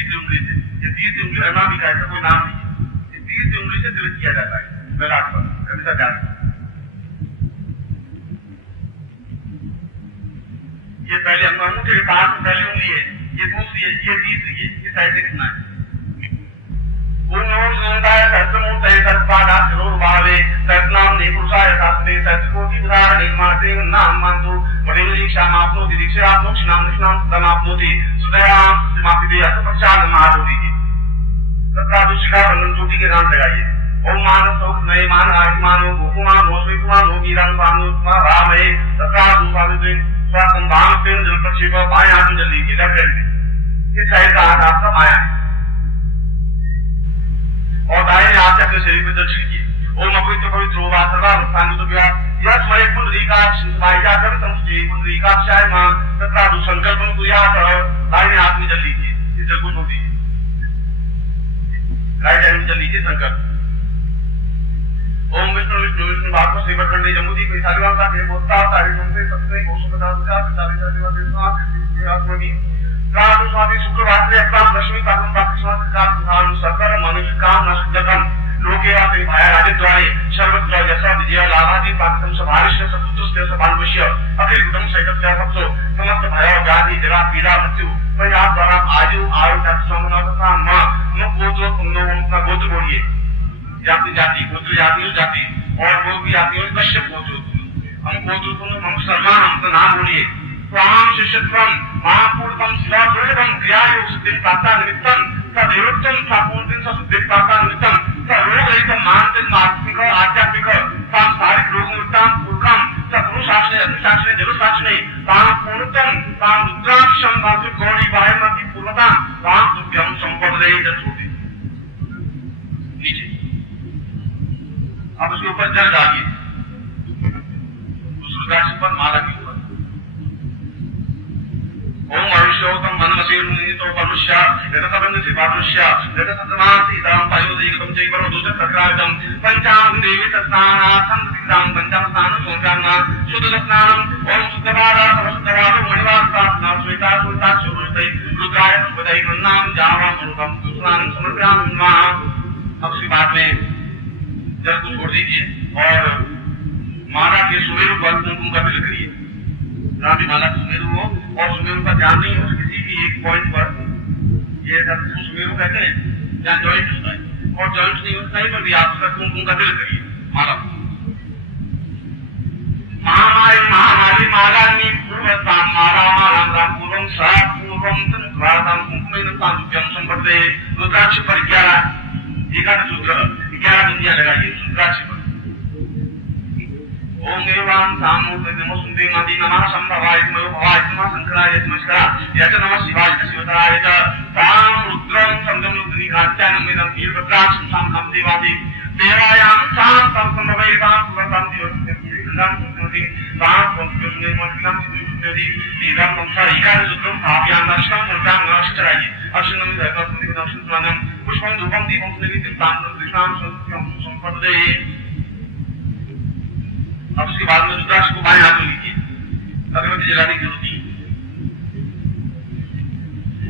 तीसरी उंगली से, ये तीसरी उंगली अनामिका है, कोई नाम नहीं है, ये तीसरी उंगली से तिलक किया जाता है ललाट पर, कभी सा ध्यान। ये पहले अंगूठे के पास में पहली उंगली है, ये दूसरी है, ये तीसरी है, ये साइड से कितना है। ओम नमो शिवाय सहस्रमूर्तये सर्वपादाक्षरोर्भावे सहस्रनाम पुरुषाय शास्त्रे सहस्रकोटि उदाहरणे मात्रे नाम मान्तु वरेण दीक्षामाप्नोति दीक्षाप्नोक्षणां निष्णां तमाप्नोति सुदयां समापिते असपक्षालमारोति। तत्रादुष्का बंधन चोटी के नाम लगाइए। ओम मानसो नयमान आदिमानो गोकुमानो श्रीकुमानो वीरांपानो रामये तत्रादुपादिते स्वातंभांतेन जलप्रक्षेप पायां जल्दी के लेफ्ट। ये साइड का हाथ आपका माया है और दाहिने हाथ से अपने शरीर में दर्शन किए। ओम अपवित्र पवित्र होगा सर्वा सांगतो गया यह स्मरे पुंडरीकाक्ष माया कर संस्ते पुंडरीकाक्षाय मां तथा दु संकल्पन कुर्यात दाहिने हाथ में जल लीजिए। इस जल को धो दीजिए, राइट हैंड में जल लीजिए संकल्प। ओम विष्णु विष्णु विष्णु भागवत श्री बखंडे जमुदी कोई सालिवासा के बोलता तारी सुनते सत्य कोश बता दूंगा पिताली सालिवा देवता के आत्मनी प्राण स्वामी शुक्रवार से अपना लक्ष्मी कामन पाकिस्तान का सुधान सकल मनुष्य काम नष्टकम लोके आते भाया राजद्वारे सर्वत्र यशा विजय लाभादि पाकिस्तान सभारिष्य सपुत्र सभानुष्य अखिल कुटुंब सहित क्या सबसो समस्त भय व्याधि जरा पीड़ा मृत्यु मैं आप द्वारा आयु आयु समनता मां नो गोत्र तुमने उनका गोत्र बोलिए जाति जाति गोत्र जाति जाति और वो भी जाति और कश्यप गोत्र हम गोत्र तुम हम शर्मा हम नाम बोलिए स्वाम शिष्यत्वम महापूर्वम शिवापूर्वम क्रियायोग सिद्धिं प्राप्ता निमित्तम सदेवोत्तम सापूर्तिं सशुद्धिं प्राप्ता निमित्तम सरोगरहितं मानसिक आत्मिक आध्यात्मिक सांसारिक रोग निमित्तां पूर्वम सपुरुषाश्रय अनुशासने जलशासने तां पूर्णतम तां रुद्राक्षं वासु गौरी वायुमति पूर्वतां तां तुभ्यं संपदे जसोति। नीचे अब उसके ऊपर जल डालिए उस रुद्राक्ष पर माला के ऊपर। ओम आयुष्योतम मनमसेरुनितो परुष्य यतसबंधि पारुष्य यतसतमासी दाम पायोदयिकं चैव दोषं तक्रायतं पंचांग देवी तस्नानार्थं सिद्धां पंचांग स्नानं सोमयान्ना शुद्धस्नानं ओम शुद्धवादा समस्तवादो मणिवास्तास्ना श्वेता श्वेता शुरुते रुद्राय सुपदय नाम जावा स्वरूपं स्नानं समर्पयामि नमः। अब इसी बात में जल को छोड़ दीजिए और माला के सुमेरु पर कुमकुम का तिलक करिए। रामी माला सुमेरु हो और सुमेरु का ध्यान नहीं हो किसी भी एक पॉइंट पर, ये सुमेरु कहते हैं जहाँ जॉइंट होता है और जॉइंट नहीं होता है पर भी आप उसका कुमकुम का तिलक करिए माला। महामारी महामारी मालानी पूर्वतां माला मालां राम पूर्वं सा पूर्वं तनुक्रातां कुमकुमेन तांतुभ्यं संपदे। रुद्राक्ष पर 11 सूत्र 11 बिंदियां लगाइए रुद्राक्ष पर। ओम एवं सामूर्त नमो सुंदे मदि नमः संभवाय नमो भवाय नमः शंकराय नमस्कार यच नमः शिवाय शिवतराय च तां रुद्रं संगम रुद्रिकाच्य नमिदं वीरभद्राक्ष संगम देवादि देवायां तां संभवैतां पुरतां दिवसं सुमति तां संस्कृते मन्त्रं सुमति लीलां संसारिकां रुद्रं भाव्यां नष्टं मुर्दां नष्टराय अश्विनं दैवं सुनिदं सुनानं पुष्पं धूपं दीपं सुनिदिं तां कृष्णां संपदे। अब उसके बाद में रुद्राक्ष को बाएं हाथ में लीजिए, अगरबत्ती जलाने की जरूरत नहीं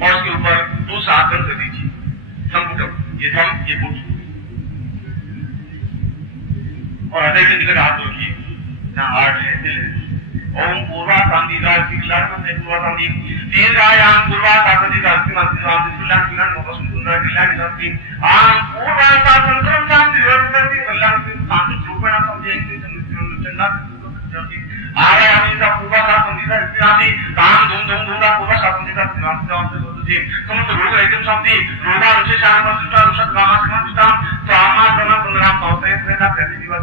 और उसके ऊपर 2 साधन कर दीजिए संपुटम ये थम ये पुट और हृदय के निकट हाथ रखिए जहाँ हार्ट है दिल है। ओम पूर्वा शांति राशि से पूर्वा शांति तीन रायाम पूर्वा शांति राशि मंत्र शांति सुलान किरण मोहन सुंदर किरण शांति आम पूर्वा शांति शांति शांति कल्याण शांति रूपेण समझेंगे आयामी का पूर्वा शांति शांति काम धूम धूम धूम का पूर्वा शांति का शांति समस्त रोग एकदम शांति रोगा विशेष आनंद सुष्टा रुषद गामा समाप्ताम सामा सना पुनराम पौते प्रेरणा प्रति दिवस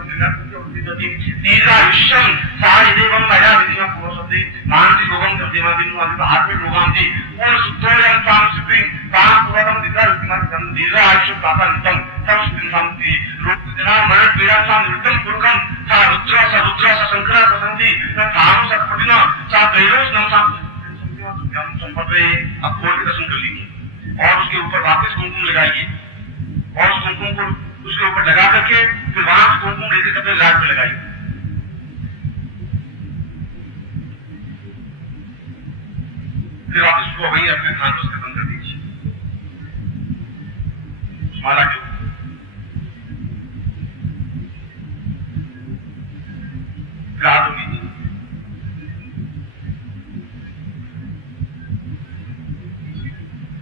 दीर्घायुष्यम सारी देवम मया विधिमा पुरुषोत्ति मानसिक रोगम सर्दिमादिनु अधिक आत्मिक रोगांति पूर्ण शुद्धोयं ताम सिद्धि ताम पुरतम दीर्घायुष्यम दीर्घायुष्य प्राप्तम संस्कृति शांति रोग जना मरण पीड़ा सा निवृत्तम पुरुषम सा रुद्र सा शंकरा सा संधि सा काम सा पटिना सा दैरोस नम सा संपदे। अब खोल के दर्शन कर लीजिए और उसके ऊपर वापस कुमकुम लगाइए और उस कुमकुम को उसके ऊपर लगा करके फिर वहां से कुमकुम लेकर अपने लाट में लगाइए। फिर वापस उसको वहीं अपने स्थान पर खत्म कर दीजिए। माला के ऊपर। रात होगी थी।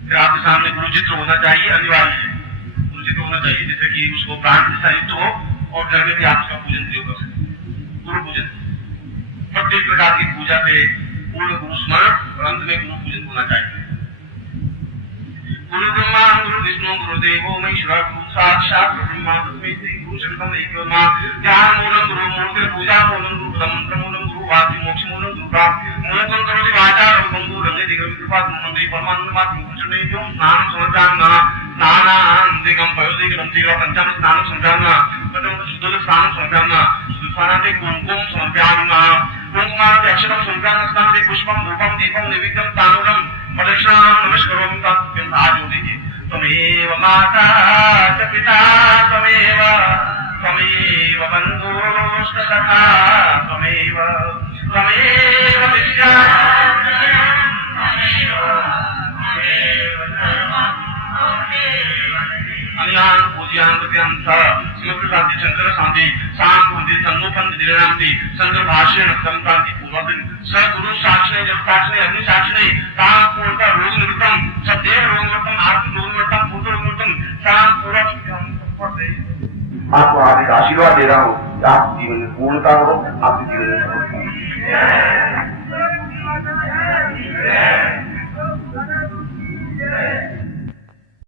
फिर आपके सामने गुरु चित्र होना चाहिए, अनिवार्य है। गुरु चित्र होना चाहिए जिससे कि उसको प्राण से संयुक्त हो और घर में भी आप उसका पूजन प्रयोग कर सकें। गुरु पूजन प्रत्येक प्रकार की पूजा से पूर्ण गुरु स्मरण और अंत में गुरु पूजन होना चाहिए। गुरु ब्रह्मा गुरु विष्णु गुरु देवो महेश्वर गुरु साक्षात ब्रह्मा तस्मै श्री गुरु शरणम एकमा ज्ञान मूलम गुरु मूर्ति पूजा मूलम गुरु मंत्र मूलम गुरु वाक्य मोक्ष मूलम गुरु प्राप्ति मोक्षं करोति वाचा गुरु रंगे दिगम कृपा मंत्री परमानंद मात्र गुरुचरणेभ्यो स्नानं समर्पयामि स्नानान्तिकं पयोदिकं तीव्र पंचम स्नानं समर्पयामि प्रथम शुद्ध स्नानं समर्पयामि सुस्नानान्ते कुंकुम समर्पयामि कुंकुमान्ते अक्षतं समर्पयामि स्नानान्ते पुष्पं धूपं दीपं नैवेद्यं ताम्बूलं प्रदक्षिणां नमस्करोमि तस्मिन् हाथ जोड़ दीजिए। त्वमेव माता च पिता त्वमेव बन्धुश्च सखा त्वमेव विद्या अन्यान पूज्यान प्रत्यंत समग्र शांति शंकर शांति शांति सन्मुखं दिलेनांति शंकर भाष्य नक्तंतांति पूर्वदिन सगुरु साक्षी जब साक्षी अग्नि साक्षी काम पूर्णता रोग निवृत्तम सदैव रोग निवृत्तम आत्म रोग निवृत्तम भूत रोग निवृत्तम काम पूरा आपको आज एक आशीर्वाद दे रहा हूँ कि आप जीवन में पूर्णता हो, आपके जीवन में समर्पण।